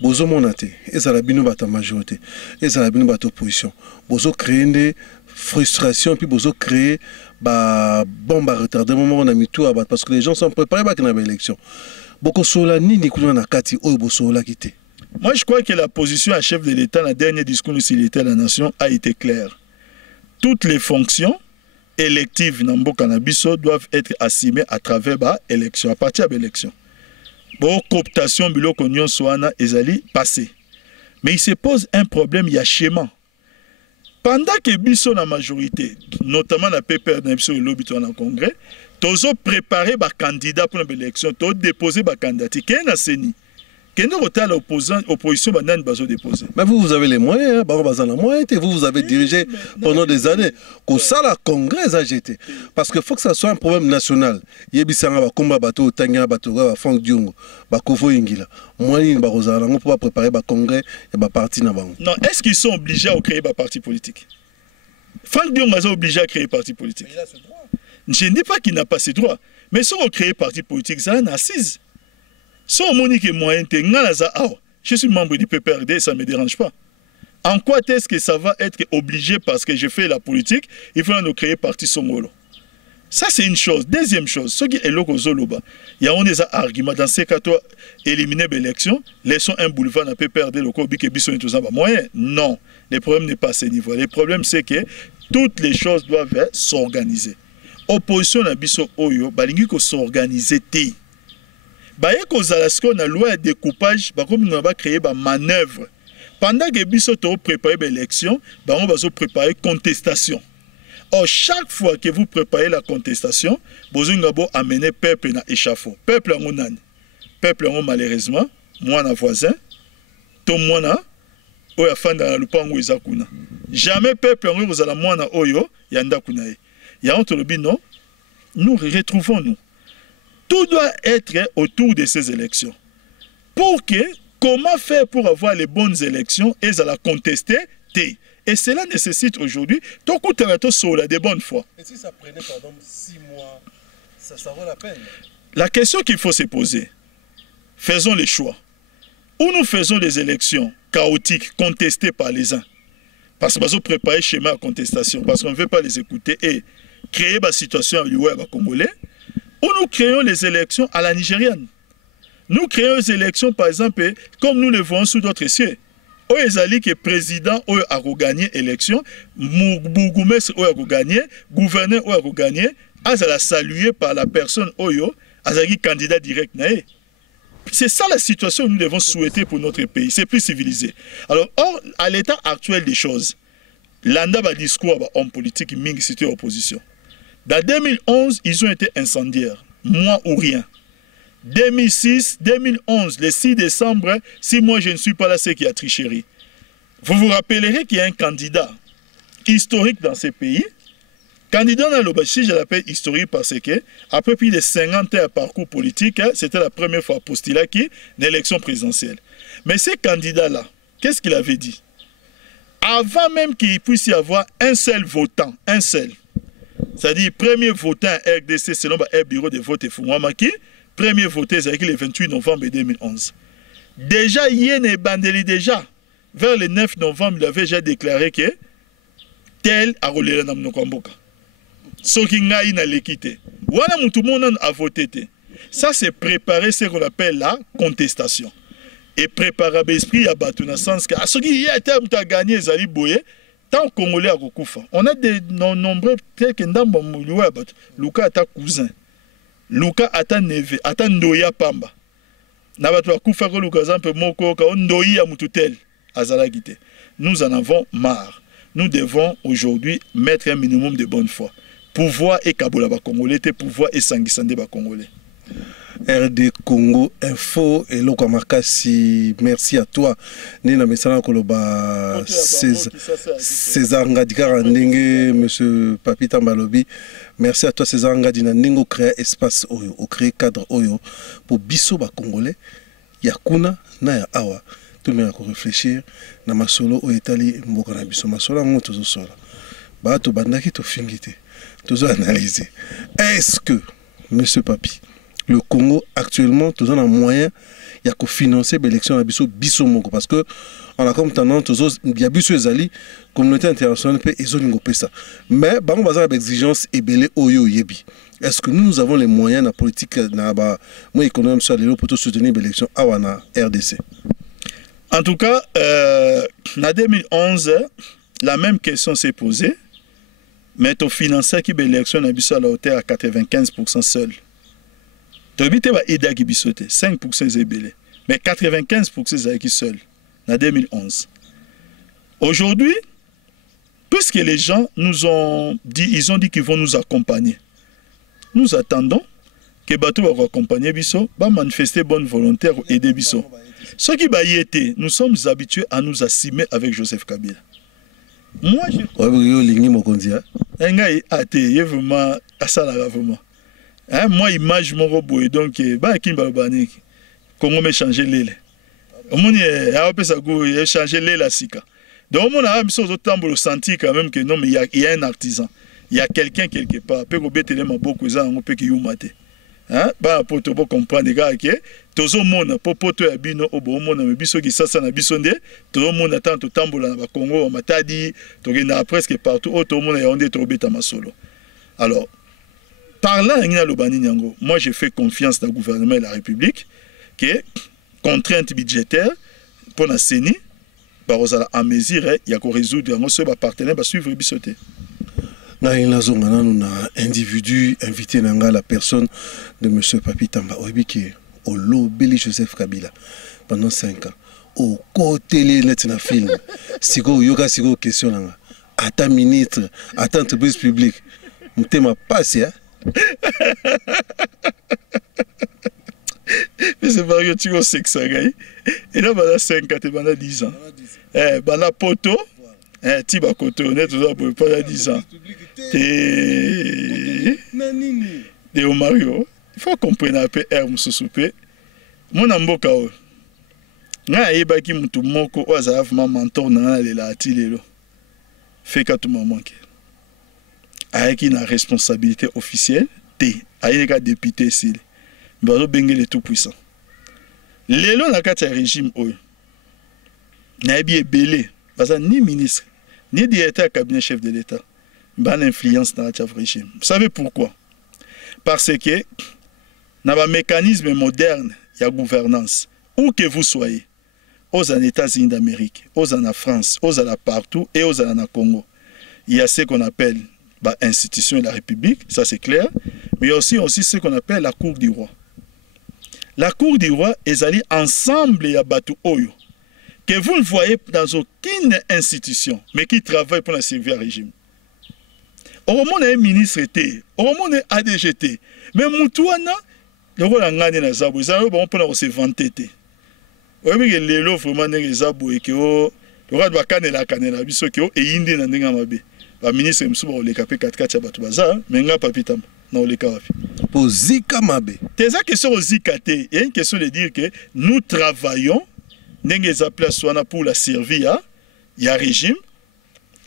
bozo monate et la bino bata majorité et la bino bata opposition bozo créer des frustrations puis bozo créer bombe retarder moment on a mis tout à battre parce que les gens sont préparés pour la élection. Boko sola ni kuna na kati oyo bozo la quitter. Moi, je crois que la position à chef de l'État, dans le dernier discours de l'État de la Nation, a été claire. Toutes les fonctions électives dans le cannabis doivent être assimées à travers l'élection, à partir de l'élection. Bon, cooptation, bilo, cognon, soana, ezali, passé. Mais il se pose un problème, il y a schéma. Pendant que biso la majorité, notamment la PPR dans le lobby dans le Congrès, tous ont préparé des candidats pour l'élection, tous ont déposé des candidats. Qu'est-ce que c'est? L'opposition déposé. Mais vous avez les moyens, vous avez dirigé pendant des années. Comme ça, la Congrès a jeté. Parce qu'il faut que ça soit un problème national. Il y a des combat bateau, Tanya, Bateau, Franck Diongo, Bakofo Ingila. Moyen de pour préparer le Congrès et le parti. Non, est-ce qu'ils sont obligés à créer un parti politique? Franck Diongo est obligé à créer un parti politique. Il a ce droit. Je ne dis pas qu'il n'a pas ce droit. Mais si on crée un parti politique, ça en assise. Si on monique moyen, je suis membre du PPRD, ça ne me dérange pas. En quoi est-ce que ça va être obligé parce que je fais la politique, il faut nous créer parti Songolo. Ça, c'est une chose. Deuxième chose, ce qui est loco Zoloba, il y a des arguments dans ces cas, éliminer l'élection, laissons un boulevard dans le PPRD, le Kobi, qui sont tous en moyen. Non, le problème n'est pas à ce niveau. Le problème, c'est que toutes les choses doivent s'organiser. Opposition à Bisso Oyo, balingi ko s'organiser. Baye kozalasko na loi de découpage comme on va créer ba manœuvre pendant que biso to préparer l'élection on va préparer contestation. Or chaque fois que vous préparez la contestation vous ngabo amener peuple na échafaud peuple en nani peuple en malheureusement moi na voisin to mona oya fanda na lupango ezakuna jamais peuple en ozala mwana oyo yanda kunae ya entre le bino nous retrouvons-nous. Tout doit être autour de ces élections. Pour que, comment faire pour avoir les bonnes élections et à la contester? Et cela nécessite aujourd'hui, tout de bonne foi. Et si ça prenait, pardon, 6 mois, ça vaut la peine? La question qu'il faut se poser, faisons les choix. Ou nous faisons des élections chaotiques, contestées par les uns, parce que nous avons préparé un schéma de contestation, parce qu'on ne veut pas les écouter et créer une situation à Congolais, ou nous créons les élections à la nigériane. Nous créons les élections, par exemple, comme nous le voyons sous d'autres cieux. Ou ezali que président a gagné l'élection, bourgmestre a gagné, gouverneur a gagné, a salué par la personne oyo, a candidat direct nae. c'est ça la situation que nous devons souhaiter pour notre pays. C'est plus civilisé. Alors, or, à l'état actuel des choses, l'anda va discours homme politique ming c'était opposition. Dans 2011, ils ont été incendiaires. Moi ou rien. 2006, 2011, le 6 décembre, si moi je ne suis pas là, c'est qui a tricherie. Vous vous rappellerez qu'il y a un candidat historique dans ces pays. Candidat dans l'Obachi, je l'appelle historique parce que, après plus de 50 ans de parcours politique, c'était la première fois postulé qui l'élection présidentielle. Mais ce candidat-là, qu'est-ce qu'il avait dit? Avant même qu'il puisse y avoir un seul votant, un seul, c'est-à-dire premier votant RDC selon le bureau de vote Fouamaki, premier voté, c'est le 28 novembre 2011. Déjà, Yéné Bandeli, déjà, vers le 9 novembre, il avait déjà déclaré que tel a relé la Namnokamboka. Ce qui n'a pas l'équité. Voilà, tout le monde a voté. Ça, c'est préparer ce qu'on appelle la contestation. Et préparer l'esprit à battre dans le sens que ce qui a été gagné, Zali Boye, tant Congolais à Kokufa. On a de nombreux, tels que Ndamba Mouloua, Luka a ta cousin, Luka a ta neve, a ta Ndoya Pamba. Nabato a Kufa ko Luka Zampe Moko, Ndoya Mututel, Azalagite. Nous en avons marre. Nous devons aujourd'hui mettre un minimum de bonne foi. Pouvoir et Kabola ba Congolais, pouvoir et Sangisande ba Congolais. RD Congo Info et Loko Makasi, merci à toi. Nina Mesana Koloba César Ngadikara Ndenge, monsieur Papi Tambalobi. Merci à toi César Ngadina Nengo créer espace Oyo, au créer cadre Oyo pour biso ba Congolais. Yakuna na ya awa. Tout le monde a réfléchir. Na masolo o Italie mboka na biso masolo ngo tozo sola. Ba to bandaki to fingite. Tozo analyser. Est-ce que monsieur Papi le Congo actuellement, tout un moyen, il y a qu'à financer l'élection à Bisso Mongo parce que on a comme tendance, il y a Bisso Ezali, communauté internationale, ils ont ça. Mais on va avoir exigence et belé oyo yebi. Est-ce que nous avons les moyens de la politique, moi économie sur les pour soutenir l'élection à Wana RDC? En tout cas, en 2011, la même question s'est posée, mais au financement qui l'élection à Bisso à la hauteur à 95% seul. Tobité va aider à Gibisote, 5% zébélé, mais 95% c'est seul, en 2011. Aujourd'hui, puisque les gens nous ont dit, ils ont dit qu'ils vont nous accompagner, nous attendons que Bato va accompagner Bisso, va manifester bonne volonté pour aider Bisso. Ce qui va y être, nous sommes habitués à nous assumer avec Joseph Kabila. Moi, je crois que moi, image mon robot, donc, comment me changer l'île. On a changé l'île à Sika. Donc, on a senti quand même que non, mais il y a un artisan. Il y a quelqu'un quelque part. Peut être beaucoup de peut que hein? Bah, pour te comprendre, gars, que tout le monde, pour toi, bino, au bon monde, mais biso qui ça na bisonde, tout le monde attend tout tambola na Congo, matadi, tout le presque partout, tout le monde a ondé trop bête à ma solo. Alors, parlant de moi je fais confiance dans le gouvernement de la République que contrainte budgétaire pour la CENI, à mesure il y a qu'à résoudre ce partenaire va suivre Bissoté. Nous avons un individu invité la personne de M. Papi Tamba qui est au lobby Joseph Kabila pendant 5 ans. Au côté de film, si vous avez une question, à ta ministre, à ta entreprise publique, je ne passe. Mais c'est pas que tu as 6 ans. Et là, il y a 5 ans, il y a 10 ans. Il y a poto. Tu vas côté honnête, tu vas pas 10 ans. Et au Mario, il faut comprendre un peu Herm Sosoupé. Mon amboka, nga yebaki mutu moko oza vraiment mentor na lela atilelo. Fait ka tout moment ke. Avec une responsabilité officielle, avec un député ici, il va le tout puissant. Les lois dans le régime, il n'y a pas ni ministre, ni directeur cabinet chef de l'État. Il y a une influence dans le régime. Vous savez pourquoi? Parce que dans un mécanisme moderne, il y a gouvernance. Où que vous soyez, aux États-Unis d'Amérique, aux en France, aux partout et aux en Congo, il y a ce qu'on appelle institution de la République, ça c'est clair, mais il y a aussi ce qu'on appelle la Cour du roi. La cour du roi est allée ensemble à Batu Oyo, que vous ne voyez dans aucune institution, mais qui travaille pour la servir au régime. Au moment où un ministre était, au moment où un ADGT, mais Moutouana, le rôle en gagne dans Zabou, ils ont se vanter. Oui, mais les lots vraiment dans Zabou et que le roi de Canela, Canela, biso que et Indi na ndenga mabe. Le ministre Msouba ole kapé 4-4 Batu Baza, mais nga papitam na ole kawafi. Pour Zika mabe. C'est ça question au Zikate. Il y a une question de dire que nous travaillons, n'engez appelé soit pour la servir, il y a régime.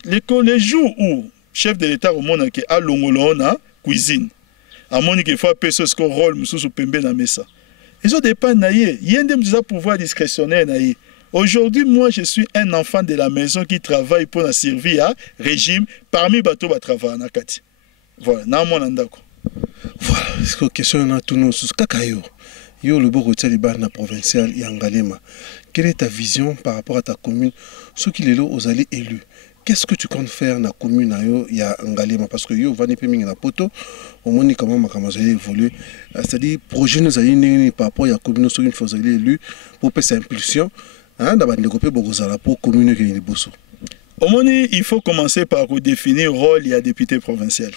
Les jours où chef de l'État au monde qui a l'ongolona cuisine, à mon qu'il faut appeler ce qu'on rôle sous pembe na mesa. Ils ont des pas naïe. Il y a un pouvoir discrétionnaire naïe. Aujourd'hui, moi, je suis un enfant de la maison qui travaille pour la servir à régime parmi bateaux à travailler na kati. Voilà, na mon andako. Voilà, est-ce que question na tout nous sous kakayo. Yo le beau Taliban na provincial Yangalema. Quelle est ta vision par rapport à ta commune, ceux qui les lots aux allés élus? Qu'est-ce que tu comptes faire dans la commune ya Ngalema parce que yo vani peming na poto au moins comment makamazo évoluer c'est-à-dire projet nous allons par rapport à la commune ceux qui faut aller élus pour passer impulsion hein d'abord développer bogozala pour commune qui est bosso. Au moins il faut commencer par définir le rôle il y a député provincial.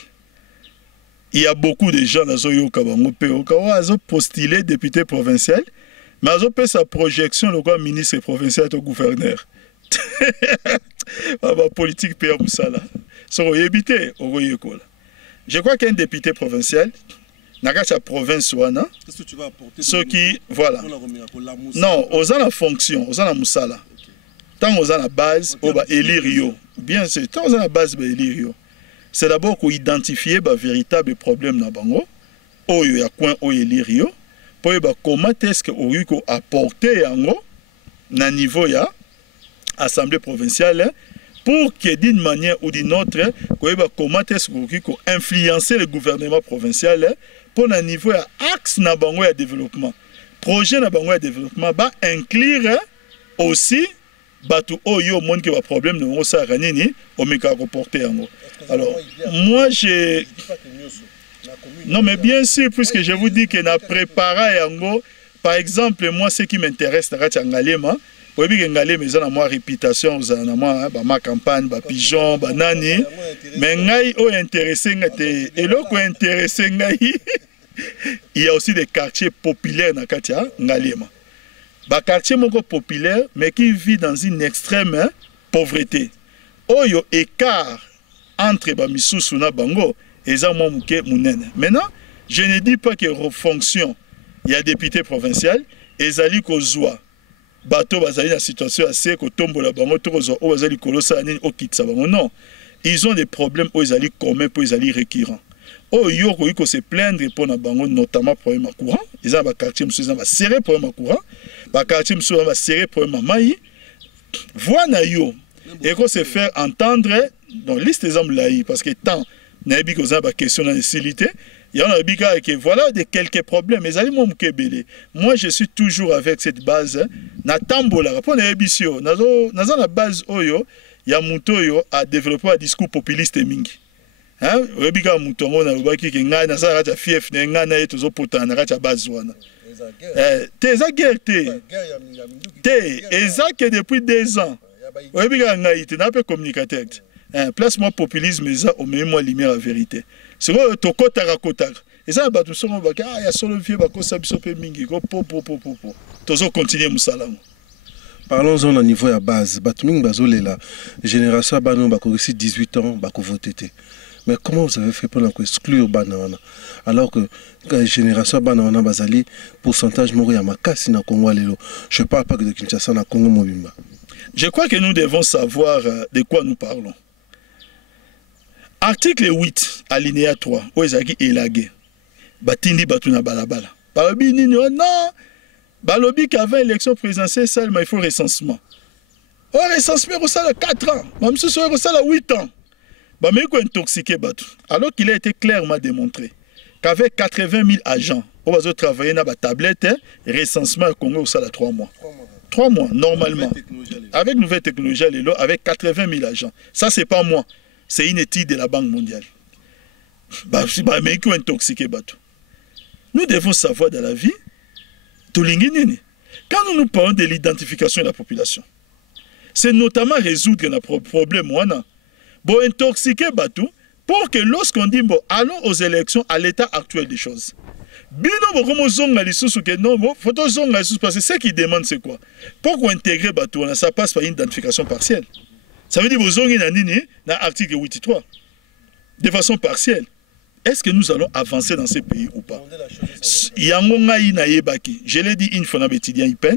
Il y a beaucoup de gens dans Zoyo Kabango Okawa ont postulé député provincial mais ils ont fait sa projection le ministre provincial au gouverneur. La politique Pierre Moussala. Je crois qu'un député provincial, dans la province, qu'est-ce que tu vas apporter ceux qui, voilà. Non, aux la fonction, aux la Moussala. Tant aux la base, on va élire Rio. Bien sûr, tant aux la base, on va élire Rio. C'est d'abord qu'on identifie les véritables problèmes dans Bango, où il y a coin où élire Rio, pour voir comment est-ce qu'on peut apporter Yango, dans le niveau ya Assemblée provinciale, pour que d'une manière ou d'une autre, comment est-ce qu'on peut influencer le gouvernement provincial pour le niveau à axe na bango ya développement. Projet na bango ya développement va inclure aussi batu oyo monde qui a problème de ngo sa ranini au meka reporter yango. Alors moi j'ai non mais bien sûr puisque je vous dis que na préparé yango par exemple moi ce qui m'intéresse na Ngalema pour que Ngalema eza na moi réputation na moi ma campagne ba pigeon ba nani mais ngai o intéressé ngate eloko intéressé ngai il y a aussi des quartiers populaires na katia Ngalema. Ba quartier moko populaire mais qui vit dans une extrême pauvreté. Oyo écart entre ba misusu na bango eza mo muke munene. Maintenant, je ne dis pas que fonction il y a député provincial ezali kozwa bato bazali na situation assez ko tombola bango to kozwa o bazali kolosa nini okitsa bango non. Ils ont des problèmes où ezali commun pour ezali récurrent. Oh, yo ko se plaindre pour na bango notamment problème à courant, ils ont ba quartier monsieur ba serré problème à courant, ba quartier monsieur ba serré problème à mai. Voilà yo et ko se faire entendre dans liste des hommes là parce que tant na bi ko za ba question de facilité, il y en a bika que voilà de quelques problèmes mais ali mo mkebele. Moi je suis toujours avec cette base na tambola pour na bisio nazo na base oyo ya mutoyo a développer un discours populiste mingi. Hein, rebika mutongo na lobaki ke ngai na sa racha fief na ngai na eto zo potana racha bazwana. Te za guerre te ezake depuis 2 ans. Rebika ngai te na pe communicateur. Place moi populisme eza au même moi lumière la vérité. C'est quoi to kotaka kotaka. Eza ba to songo ba ya solo vie ba ko sabiso pe mingi ko po. Tozo continuer musalango. Parlons-en au niveau à base. Batuming bazolela génération bano ba ko 18 ans ba ko voter. Mais comment vous avez fait pour exclure Banana alors que la génération Banana Bazali, pourcentage mori à Makasi na Congo Lelo. Je ne parle pas de Kinshasa na Congo Mobimba. Je crois que nous devons savoir de quoi nous parlons. Article 8, alinéa 3, Oezaki Elagé. Batindi Batuna Balabala. Balobi Nino, non. Balobi qu'avant l'élection présidentielle, seulement il faut recensement. Oh, recensement, il faut 4 ans. Même si il faut 8 ans. Intoxiqué alors qu'il a été clairement démontré qu'avec 80 000 agents, on va travailler dans la tablette, recensement au Congo, ça 3 mois. 3 mois, normalement. Avec nouvelle technologie, avec 80 000 agents. Ça, c'est pas moi. C'est une étude de la Banque mondiale. Intoxiqué. Nous devons savoir dans la vie, Quand nous parlons de l'identification de la population, c'est notamment résoudre le problème bon intoxiquer Batou pour que lorsqu'on dit bon allons aux élections à l'état actuel des choses. Bino bokomo zonga lisusu que non bon photo zonga lisusu parce que ce qui demande c'est quoi? Pour intégrer Batou ça passe par une identification partielle. Ça veut dire bozongi na nini na article 8.3 de façon partielle. Est-ce que nous allons avancer dans ces pays ou pas? Yango ngai na yebaki. Je l'ai dit une fois na étudiant IPEN,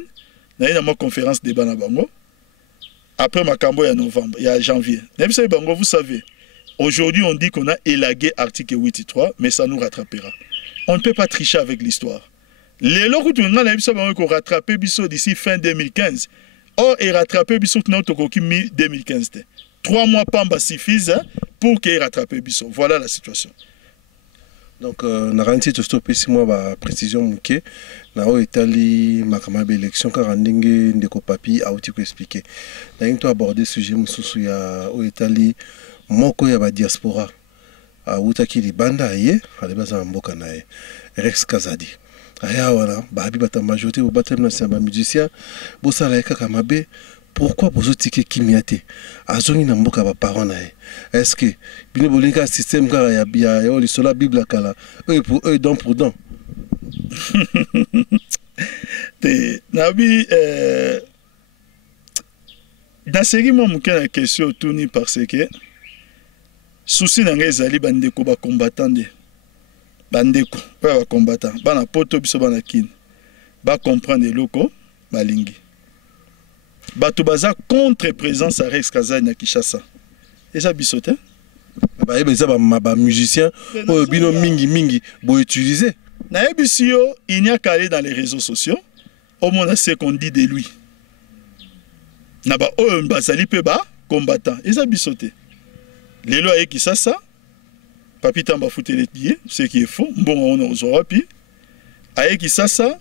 na une conférence débat na bango. Après ma cambo il y a novembre, il y a janvier. Vous savez, aujourd'hui on dit qu'on a élagué article 8.3, mais ça nous rattrapera. On ne peut pas tricher avec l'histoire. Les lois qu'on rattraper d'ici fin 2015. Or, et rattraper biso mi 2015. 3 mois pas suffisent pour qu'il rattrape biso. Voilà la situation. Donc, on a rendu tout stopper 6 mois de précision mouké. Na o etali makamabe élection car ndenge ndeko papi a outi ko expliquer. Na into aborder sujet mususu ya o etali moko ya ba diaspora. A utaki libanda ye, ale baza mboka na ye. Rex Kazadi. Aya wana ba bi bata majorité bo batem na samba musicien bo sala kaka mabe. Pourquoi vous avez kimiate azongi na mboka ba parents na ye? Est-ce que bino bolinga système car ya li sola bible kala eux pour eux don pour don? Nabi dans série moi mukena question tourni parce que souci na ngai zali bandeko ba combattant de bandeko ba combattant bana poto biso bana kin ba comprendre loko balingi bato baza contre présence à Rex Kazadi na Kinshasa et ça bisote ba yebeza ba musicien o bino mingi bo utiliser na ebisio il n'y a qu'à aller dans les réseaux sociaux au moins ce qu'on dit de lui na ba o bazali pe ba combattant et ça bisote les lois et Kinshasa papi tamba fouté les pieds ce qui est faux bon on a aux pi avec Kinshasa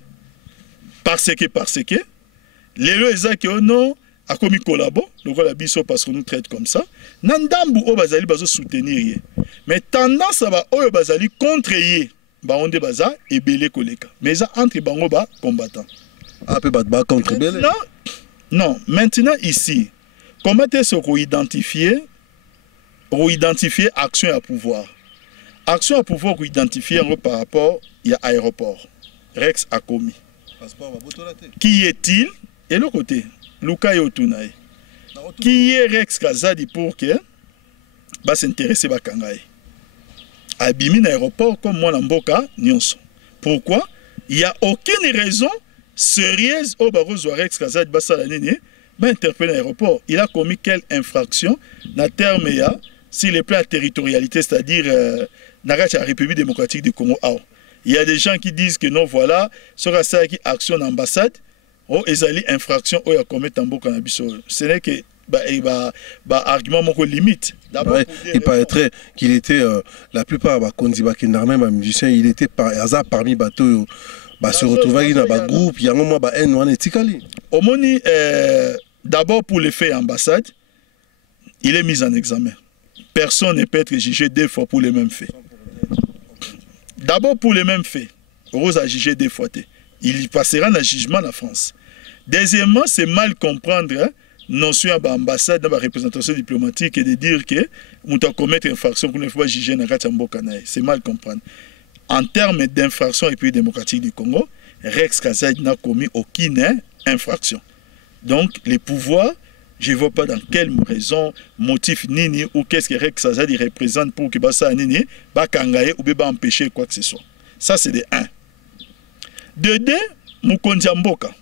parce que les lois ezaki non a commis collabo donc la biso parce qu'on nous traite comme ça nandambu o bazali bazo soutenir mais tendance ba o bazali contre ye ba onde baza ebele koleka mais ça entre bango ba combattant a peu ba contre belé non maintenant ici comment est-ce qu'on identifier action à pouvoir pour identifier par rapport il y a aéroport Rex a commis qui est-il et l'autre côté Luka Yotunaï qui est Rex Kazadi pour que va s'intéresser à Kangaï abimi l'aéroport comme moi Namboka Nyonso. Pourquoi? Il n'y a aucune raison sérieuse au Barozo Rex Kazadi Bassalanini va interpeller l'aéroport. Il a commis quelle infraction dans terme ya si les plans de territorialité, c'est-à-dire dans la République démocratique du Congo. Il y a des gens qui disent que non, voilà, sur ça qui action d'ambassade, oh, ils ont infraction, oh, il y a commis tambour cannabis. Ce n'est que argument mon limite. Ouais, il paraîtrait qu'il était la plupart des musiciens, il était par hasard parmi bateaux. Se retrouver dans un groupe, il y a un moment au moni, d'abord pour les faits ambassade, il est mis en examen. Personne ne peut être jugé 2 fois pour les mêmes faits. D'abord pour les mêmes faits, Rose a jugé 2 fois. Il passera dans le jugement en France. Deuxièmement, c'est mal comprendre notion d'ambassade dans la représentation diplomatique et de dire que nous avons commis une infraction qu'on ne peut pas juger dans le c'est mal comprendre. En termes d'infraction et puis démocratique du Congo, Rex Kazadi n'a commis aucune infraction. Donc, les pouvoirs, je ne vois pas dans quelle raison, motif, nini, ou qu'est-ce que Rex Kazadi représente pour que ça nini, ba kangaye ou ba empêcher quoi que ce soit. Ça, c'est de 1. De 2, Mukonzi Mboka,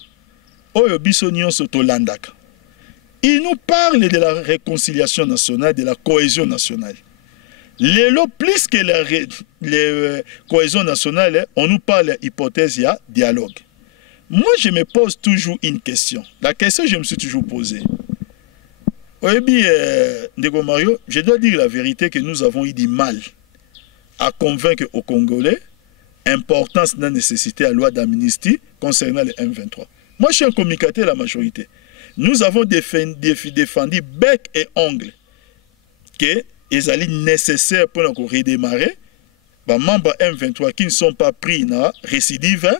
Oyo Biso Nyonso Tolandaka. Il nous parle de la réconciliation nationale, de la cohésion nationale. Plus que la cohésion nationale, on nous parle d'hypothèse, il y a dialogue. Moi, je me pose toujours une question. La question que je me suis toujours posée. Oui, Ndeko Mario, je dois dire la vérité que nous avons eu du mal à convaincre aux Congolais l'importance de la nécessité à la loi d'amnistie concernant les M23. Moi, je suis un communicateur de la majorité. Nous avons défendu bec et ongle que les alliés nécessaires pour nous redémarrer. Les membres M23 qui ne sont pas pris dans la récidive,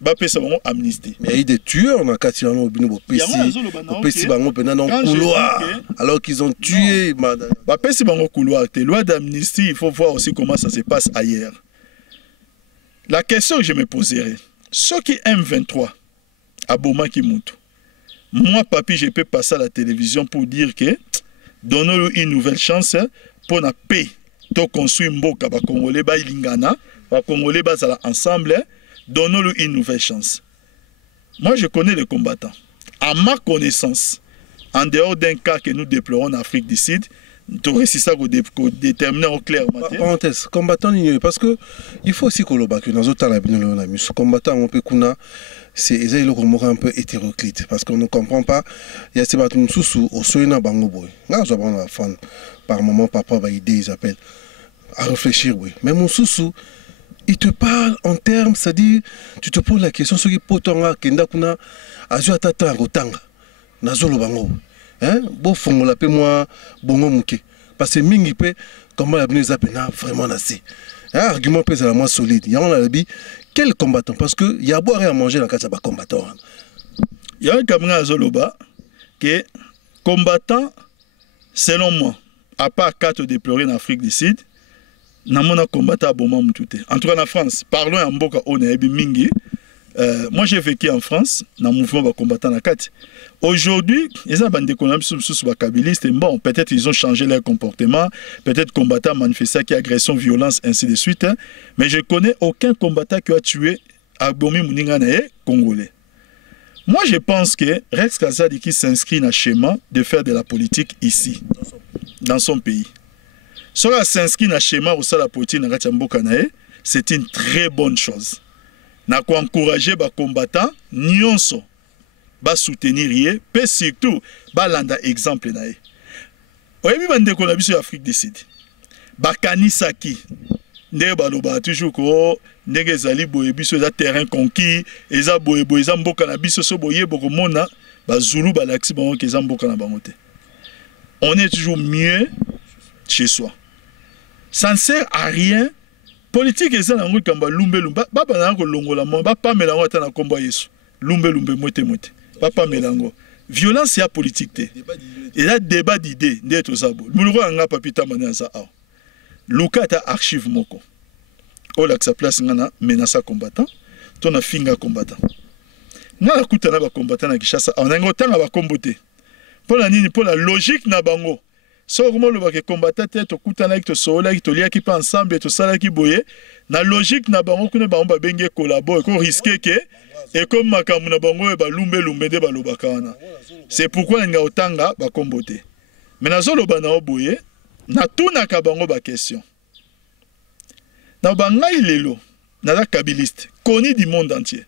bapesa bango amnistie. Mais il y a des tueurs dans Katia no bino pesi bango pena dans couloir alors qu'ils ont tué madame. Bapesi bango couloir, te loi d'amnistie, il faut voir aussi comment ça se passe ailleurs. La question que je me poserai, ceux qui M23 à Boma Kimutu, moi papi je peux passer à la télévision pour dire que donnons-lui une nouvelle chance pour la paix. To construire mboka ba Congolais ba ilingana, ba Congolais ba zala ensemble, donnons-lui une nouvelle chance. Moi je connais les combattants. À ma connaissance, en dehors d'un cas que nous déplorons en Afrique du Sud, tu réussis ça qu'on détermine au clair. Parenthèse, combattant parce que il faut aussi que le dans autant la combattant on peut kuna c'est un peu hétéroclite parce qu'on ne comprend pas. Il y a ces bâtiments sous au soina bango boy. Là je vais la fan par moment papa va idée ils appellent à réfléchir oui. Mais mon sous il te parle en termes, c'est-à-dire tu te poses la question sur qui potonga kenda kuna azu atata rotanga nazolo bango. Hein bon fongo la paix moi bongo muke parce que mingi pe comment la beneza pena vraiment assez. Un argument peut être la moins solide. Il y a un abi quel combattant parce que il y a boire et à manger dans le cas de combattant. Il y a un camarade à Zoloba que combattant selon moi à part 4 déplorés en Afrique du Sud n'a pas combattant à Boma Mutute. En tout cas en France, parlons en Mboka Onebi Mingi. Moi j'ai vécu en France dans le mouvement de combattant à 4. Aujourd'hui, les bandes d'économistes sont kabylistes. Bon, peut-être ils ont changé leur comportement, peut-être combattant manifesté qui agression, violence, ainsi de suite. Mais je connais aucun combattant qui a tué Abomi Mouninganae congolais. Moi, je pense que Rex Kazadi qui s'inscrit dans le schéma de faire de la politique ici, dans son pays. Cela s'inscrit dans le schéma où ça la politique dans Kanae, c'est une très bonne chose. N'a quoi encourager les combattants, nyonso. Ba soutenir yé, mais surtout ba landa exemple na yé. Oyebi bande ko na biso Afrique du Sud. Ba kanisaki ndé ba loba toujours ko ndenge zali boye biso za terrain conquis, eza boye boye za mboka na biso so boye boko mona ba Zulu ba laxi bango ke za mboka na bango te. On est toujours mieux chez soi. Ça ne sert à rien. Politique eza na ngo kamba lumbe lumba ba ba na ko longola mo ba pa mela ngo ta na komba Yesu. Lumbe lumbe moite moite. Papa Melango. Violence ya politique. Et là, débat d'idées. Moulou anga papita manasa. Luka ta archive moko. Ola que sa place ngana menace combattant. Ton a finga combattant. Nga la kuta na ba combattant na Kishasa. On a ngotanga ba kombote. Pour la nini, pour la logique na bango. So comment le ba ke combattant to kuta na to sola ki to lia ki pa ensemble to sala ki boye. Na logique na bango kuna ba on ba benge collaborer ko risquer que et comme makamuna bango e ba lumbe lumbe de ba lobakana. C'est pourquoi nga otanga ba kombote. Mais na zo loba na oboye na tuna ka bango ba question. Na banga ilelo na la kabiliste connu du monde entier.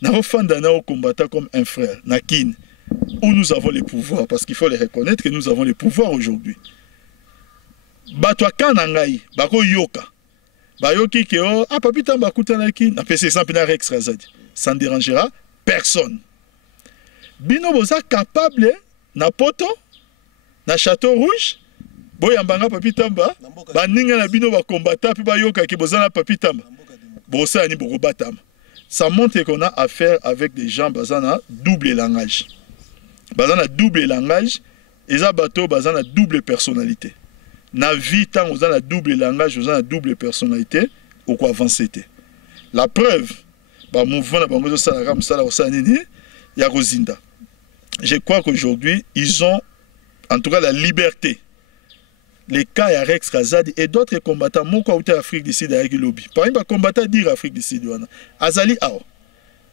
Na ofanda na o combattant comme un frère na kin où nous avons les pouvoirs parce qu'il faut les reconnaître que nous avons les pouvoirs aujourd'hui. Ba toi kana ngai ba ko yoka. Ba yoki ke o a papita ba kutana kin na pese exemple na Rex Razadi. Ça ne dérangera personne. Bino boza capable na poto na Château Rouge boyambanga papitamba baninga na bino ba combattant puis ba yoka ki boza na papitamba bosa ni boko batama. Ça montre qu'on a affaire avec des gens bazana double langage. Bazana double langage et za bateau bazana double personnalité. Na vie tant aux a double langage, aux a double personnalité ou quoi avancer. La preuve je crois qu'aujourd'hui, ils ont en tout cas la liberté. Les cas à Rex Kazadi et d'autres combattants, mon côté Afrique du Sud avec le lobby. Par exemple, combattant dire Afrique du Sud, Azali Ao,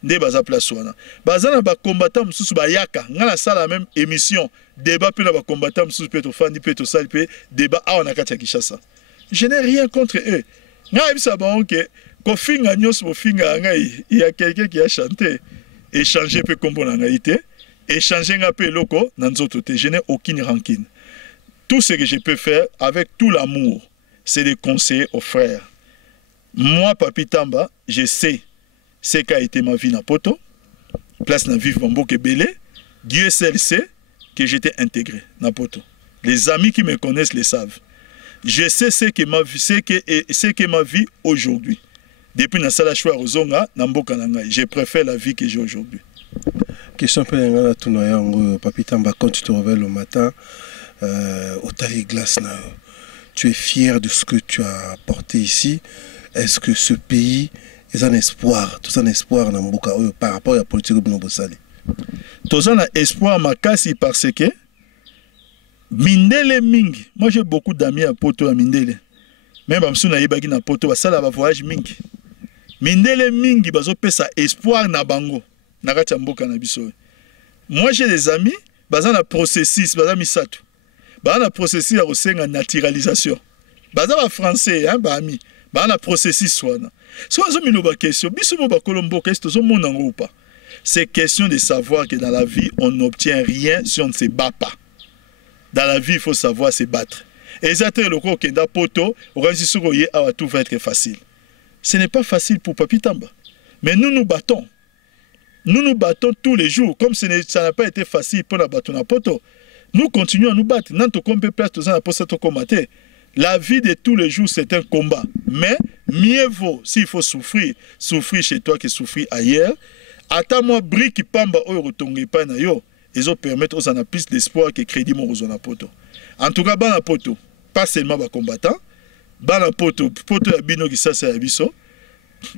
ne baza place wana. Bazana ba combattant mususu ba yaka, ngana sala la même émission, débat pe na ba combattant mususu pe to fandi pe to sali pe débat Ao na kati Kinshasa. Je n'ai rien contre eux. Nga bisa ba onke Kofinga nyos mofinga ngai, il y a quelqu'un qui a chanté échanger peu combo na ngaité, échanger nga peu loko nanzoto te, je n'ai aucune rancune. Tout ce que je peux faire avec tout l'amour, c'est de conseiller aux frères. Moi Papi Tamba, je sais ce qu'a été ma vie na poto, place na vivre Bamboke Belé, Dieu seul sait que j'étais intégré na poto. Les amis qui me connaissent le savent. Je sais ce que ma vie, ce que ma vie aujourd'hui. depuis na sala choix rozonga na mboka na ngai. Je préfère la vie que j'ai aujourd'hui. Question pour les gens, Papi Tamba, quand tu te réveilles le matin, au Tali Glace, tu es fier de ce que tu as apporté ici. Est-ce que ce pays est un espoir, tout un espoir dans Mboka par rapport à la politique de Nobosali? Tout un espoir makasi parce que Mindele mingi. Moi j'ai beaucoup d'amis à Poto à Mindele. Même si on a yebaki na Poto, ça la voyage mingi. Mindele mingi bazo pesa espoir na bango. Na kati mboka na biso. Moi j'ai des amis baza na processus, baza misato. Baza na processus ya kosenga naturalisation. Baza ba français hein ba ami. Baza na processus wana. Si on a mis la question, biso mo ba kolombo qu'est-ce que mon nango ou pas. C'est question de savoir que dans la vie on n'obtient rien si on ne se bat pas. Dans la vie, il faut savoir se battre. Et exactement le coup Kenda Poto, tout va être facile. Ce n'est pas facile pour Papi Tamba. Mais nous nous battons. Nous nous battons tous les jours. Comme ça n'a pas été facile pour la battre na Poto. Nous continuons à nous battre. La vie de tous les jours, c'est un combat. Mais mieux vaut, s'il faut souffrir, souffrir chez toi que souffrir ailleurs. Attends-moi, brique pamba ou retongue pas na yo. Ils ont permis aux en plus d'espoir que crédit mon na poto. En tout cas, bana poto, pas seulement les combattants, bana poto ya bino qui ça c'est biso,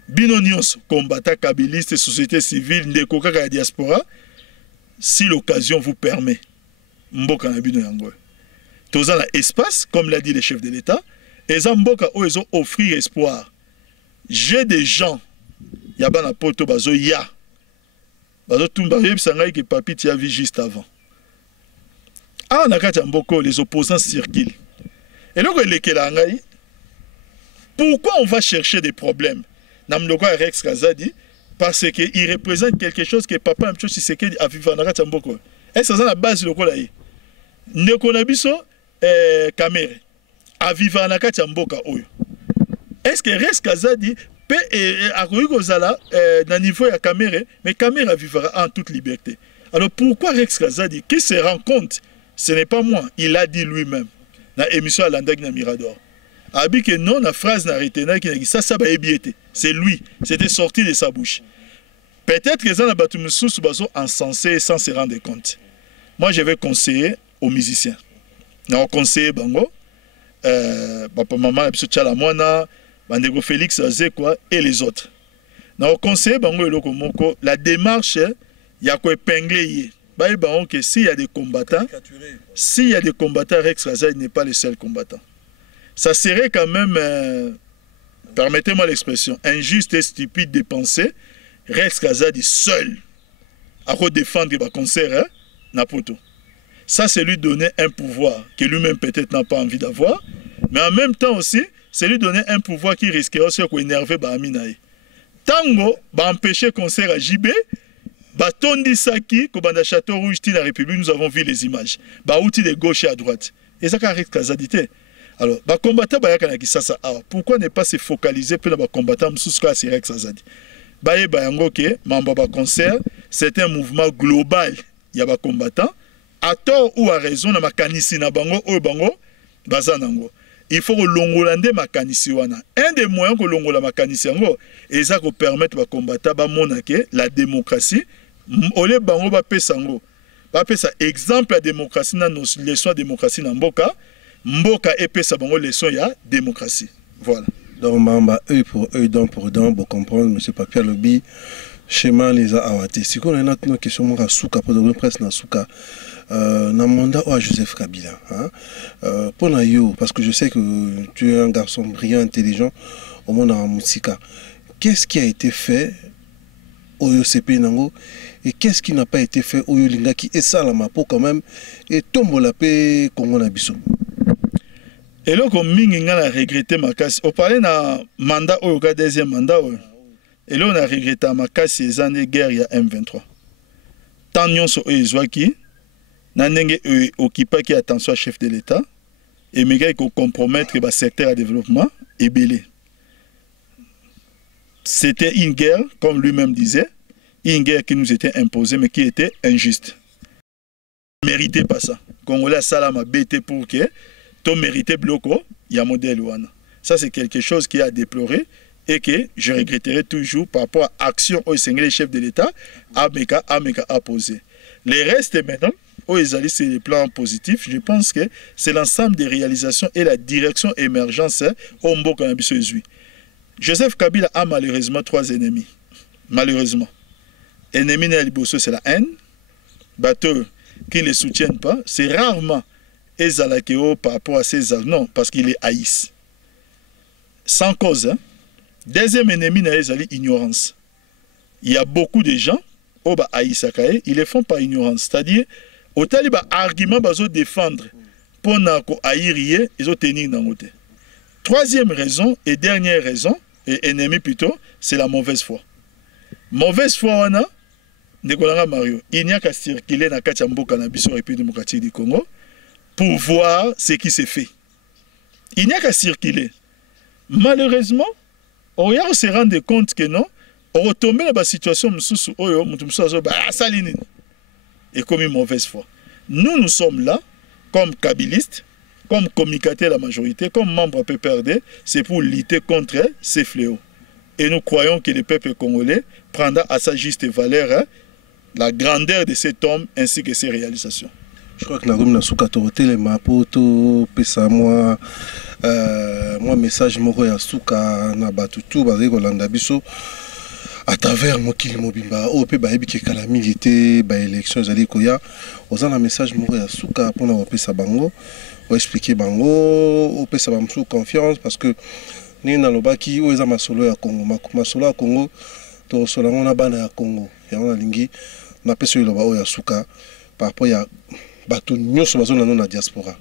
bino nyons combattants kabilistes, société civile, ndeko kaka ya diaspora, si l'occasion vous permet, mboka na bino yango. Tous en espace, comme l'a dit le chef de l'État, et za mboka où ils ont offrir espoir. J'ai des gens, ya bana poto bazo ya. Que Papi tu as vu juste avant. Ah, on a les opposants circulent. Et là, pourquoi on va chercher des problèmes? Namloko Rex Kazadi, parce qu'il représente quelque chose que Papa Mcho Tshisekedi a vécu. Est-ce que c'est la base de l'Okola? Nekonabiso Kamere a vécu en Mboka. Est-ce que Rex Kazadi à dans niveau de caméra, mais caméra vivra en toute liberté. Alors pourquoi Rex Kazadi qui se rend compte, ce n'est pas moi, il a dit lui-même dans l'émission à l'Andag na Mirador. Abi que non, la phrase n'a retenu qui dit ça va ébiété. C'est lui, c'était sorti de sa bouche. Peut-être que ça n'a pas tout encensé sans se rendre compte. Moi je vais conseiller aux musiciens. Non, conseiller bango, papa maman biso tchala mwana. Bandego Félix Azekwa et les autres. Dans le conseil, la démarche, il y a quoi épingler. Que s'il y a des combattants, Rex Kazadi n'est pas le seul combattant. Ça serait quand même, permettez-moi l'expression, injuste et stupide de penser Rex Kazadi seul à défendre le concert Napoto. Ça, c'est lui donner un pouvoir que lui-même peut-être n'a pas envie d'avoir, mais en même temps aussi, c'est lui donner un pouvoir qui risquerait aussi d'énerver Bahaminaï. Tango, empêcher concert à JB, Tondi Saki, Kobanda Château Rouge, la République, nous avons vu les images. Outil de gauche et à droite. Et ça, c'est Kazadité. Alors, combattant, pourquoi ne pas se focaliser pour les combattants sous ce cas c'est Rex Kazadi? Concert, c'est un mouvement global. Il y a des combattants, à tort ou à raison, na makanisi na bango, ou bango, bazanango. Il faut que l'ongolande makanisi wana. Un des moyens que l'ongola makanisi yango, et ça qui permettre aux combattants ba monake la démocratie. Ole bango ba pesango. Ba pesa exemple la démocratie na nos leçons de démocratie na mboka. Mboka et pesa bango leçon ya démocratie. Voilà. Donc mamba œil pour œil, dent pour dent, pour comprendre monsieur Papi Alobi schéma les a awate. Si on a une autre question moi souka pour de presse na souka. Dans mandat à Joseph Kabila, pour parce que je sais que tu es un garçon brillant, intelligent, au monde en Moussika. Qu'est-ce qui a été fait au YOCP Nango et qu'est-ce qui n'a pas été fait au Yolinga qui est ça la mapo quand même et tombe la paix Congo Nabiso. Et là, comme Mingi a regretté ma casse, on parlait d'un mandat au deuxième mandat. Et là, on a regretté ma casse ces années guerre il y a M23. Tant nous sommes qui Nandenge occupé qui attention à chef de l'État et mais gars qui compromettre le secteur à développement et belé. C'était une guerre, comme lui-même disait, une guerre qui nous était imposée mais qui était injuste. Ne méritait pas ça. Congolais salama bêté pour que tu méritais bloco, il y a modèle ouana. Ça c'est quelque chose qui a déploré et que je regretterai toujours par rapport à l'action au Sénégal chef de l'État Ameka a posé. Les restes maintenant, c'est les plans positifs, je pense que c'est l'ensemble des réalisations et la direction émergence au Mboka Nabiso Ezui. Joseph Kabila a malheureusement 3 ennemis. Malheureusement. Ennemi Naliboso, c'est la haine. Bateau qui ne les soutiennent pas, c'est rarement Ezalakeo par rapport à ces actes. Non, parce qu'il est haïs. Sans cause. Hein? Deuxième ennemi, c'est l'ignorance. Il y a beaucoup de gens, ils les font par ignorance. C'est-à-dire, au taliban argument, ils vont défendre pour haïr, ils vont tenir dans le côté. Troisième raison et dernière raison, et ennemi plutôt, c'est la mauvaise foi. Mauvaise foi, Mario, il n'y a qu'à circuler dans le cannabis République démocratique du Congo pour voir ce qui s'est fait. Il n'y a qu'à circuler. Malheureusement, on se rend compte que non, on retombe dans la situation et comme une mauvaise foi. Nous sommes là, comme kabilistes, comme communicateurs de la majorité, comme membres PPRD, c'est pour lutter contre ces fléaux. Et nous croyons que le peuple congolais prendra à sa juste valeur la grandeur de cet homme ainsi que ses réalisations. Je crois que nous avons les mapoto, moi message moko ya suka na batutu bazali kolanda biso à travers mokili mobimba o pe bayebi ke kala milité ba élection ezali koya oza na message moko ya suka pona opesa bango o expliquer bango opesa ba msu confiance parce que ni na lobaki o eza masolo ya Congo masolo ya Congo to solo ngona bana ya Congo ya ona lingi na peso iloba o ya suka par rapport ya batu nyoso bazona na diaspora.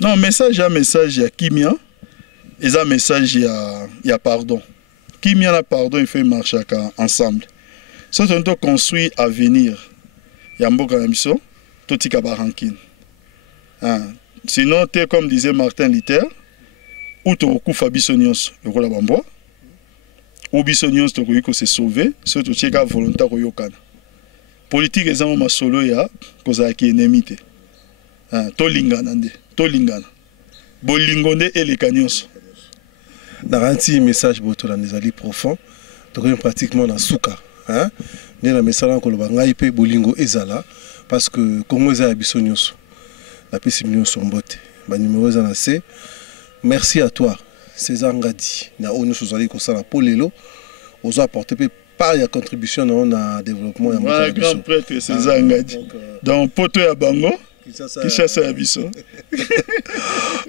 Non, message à message, il y a Kimia, et un message, il y a pardon. Kimia, la pardon, il fait marcher ensemble. Si on doit construire à venir, il y a un beau canamiso, tout est kabarankin. Sinon, tu es comme disait Martin Luther, ou tu as Fabi Sonios, le rôle à Bamboa, ou Bisonios, tu as se sauver, surtout tu as volonté à Royokana. Politique, c'est un solo, il y a cause à qui est Tolingana. Tolingana. Bolingonde et les canyons. Dans un petit message, les profond, donc pratiquement dans Souka. Hein? Il y a un message que le bangaïpe bolingo ezala parce que comme vous avez bisognos, la pessimio sombote. Ma numéro est merci à toi, César Ngadi. Na onu sozali ko sala polelo, ozo apporter par la contribution dans le développement. Voilà, grand prêtre César Ngadi. Donc poto ya bango.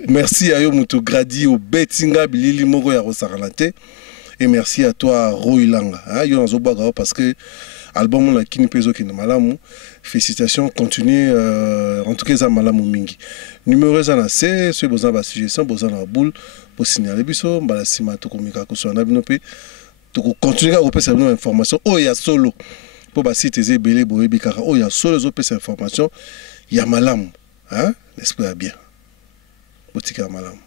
Merci à Yomuto Gradi au Betinga Bilili Moro ya Rosaralate et merci à toi Roilanga yo nazo baga parce que album la kini peso ki na malamu félicitations continuez en tout cas za malamu mingi numéro za na c'est ce besoin ba suggestion besoin na boule pour signaler biso mbala sima to komika ko so na bino pe to continuer à repérer nos informations oh ya solo pour ba site ezebele boyebi kaka oh ya solo zo pesa information. Il y a malam, hein? L'esprit est bien. Boutique à malam.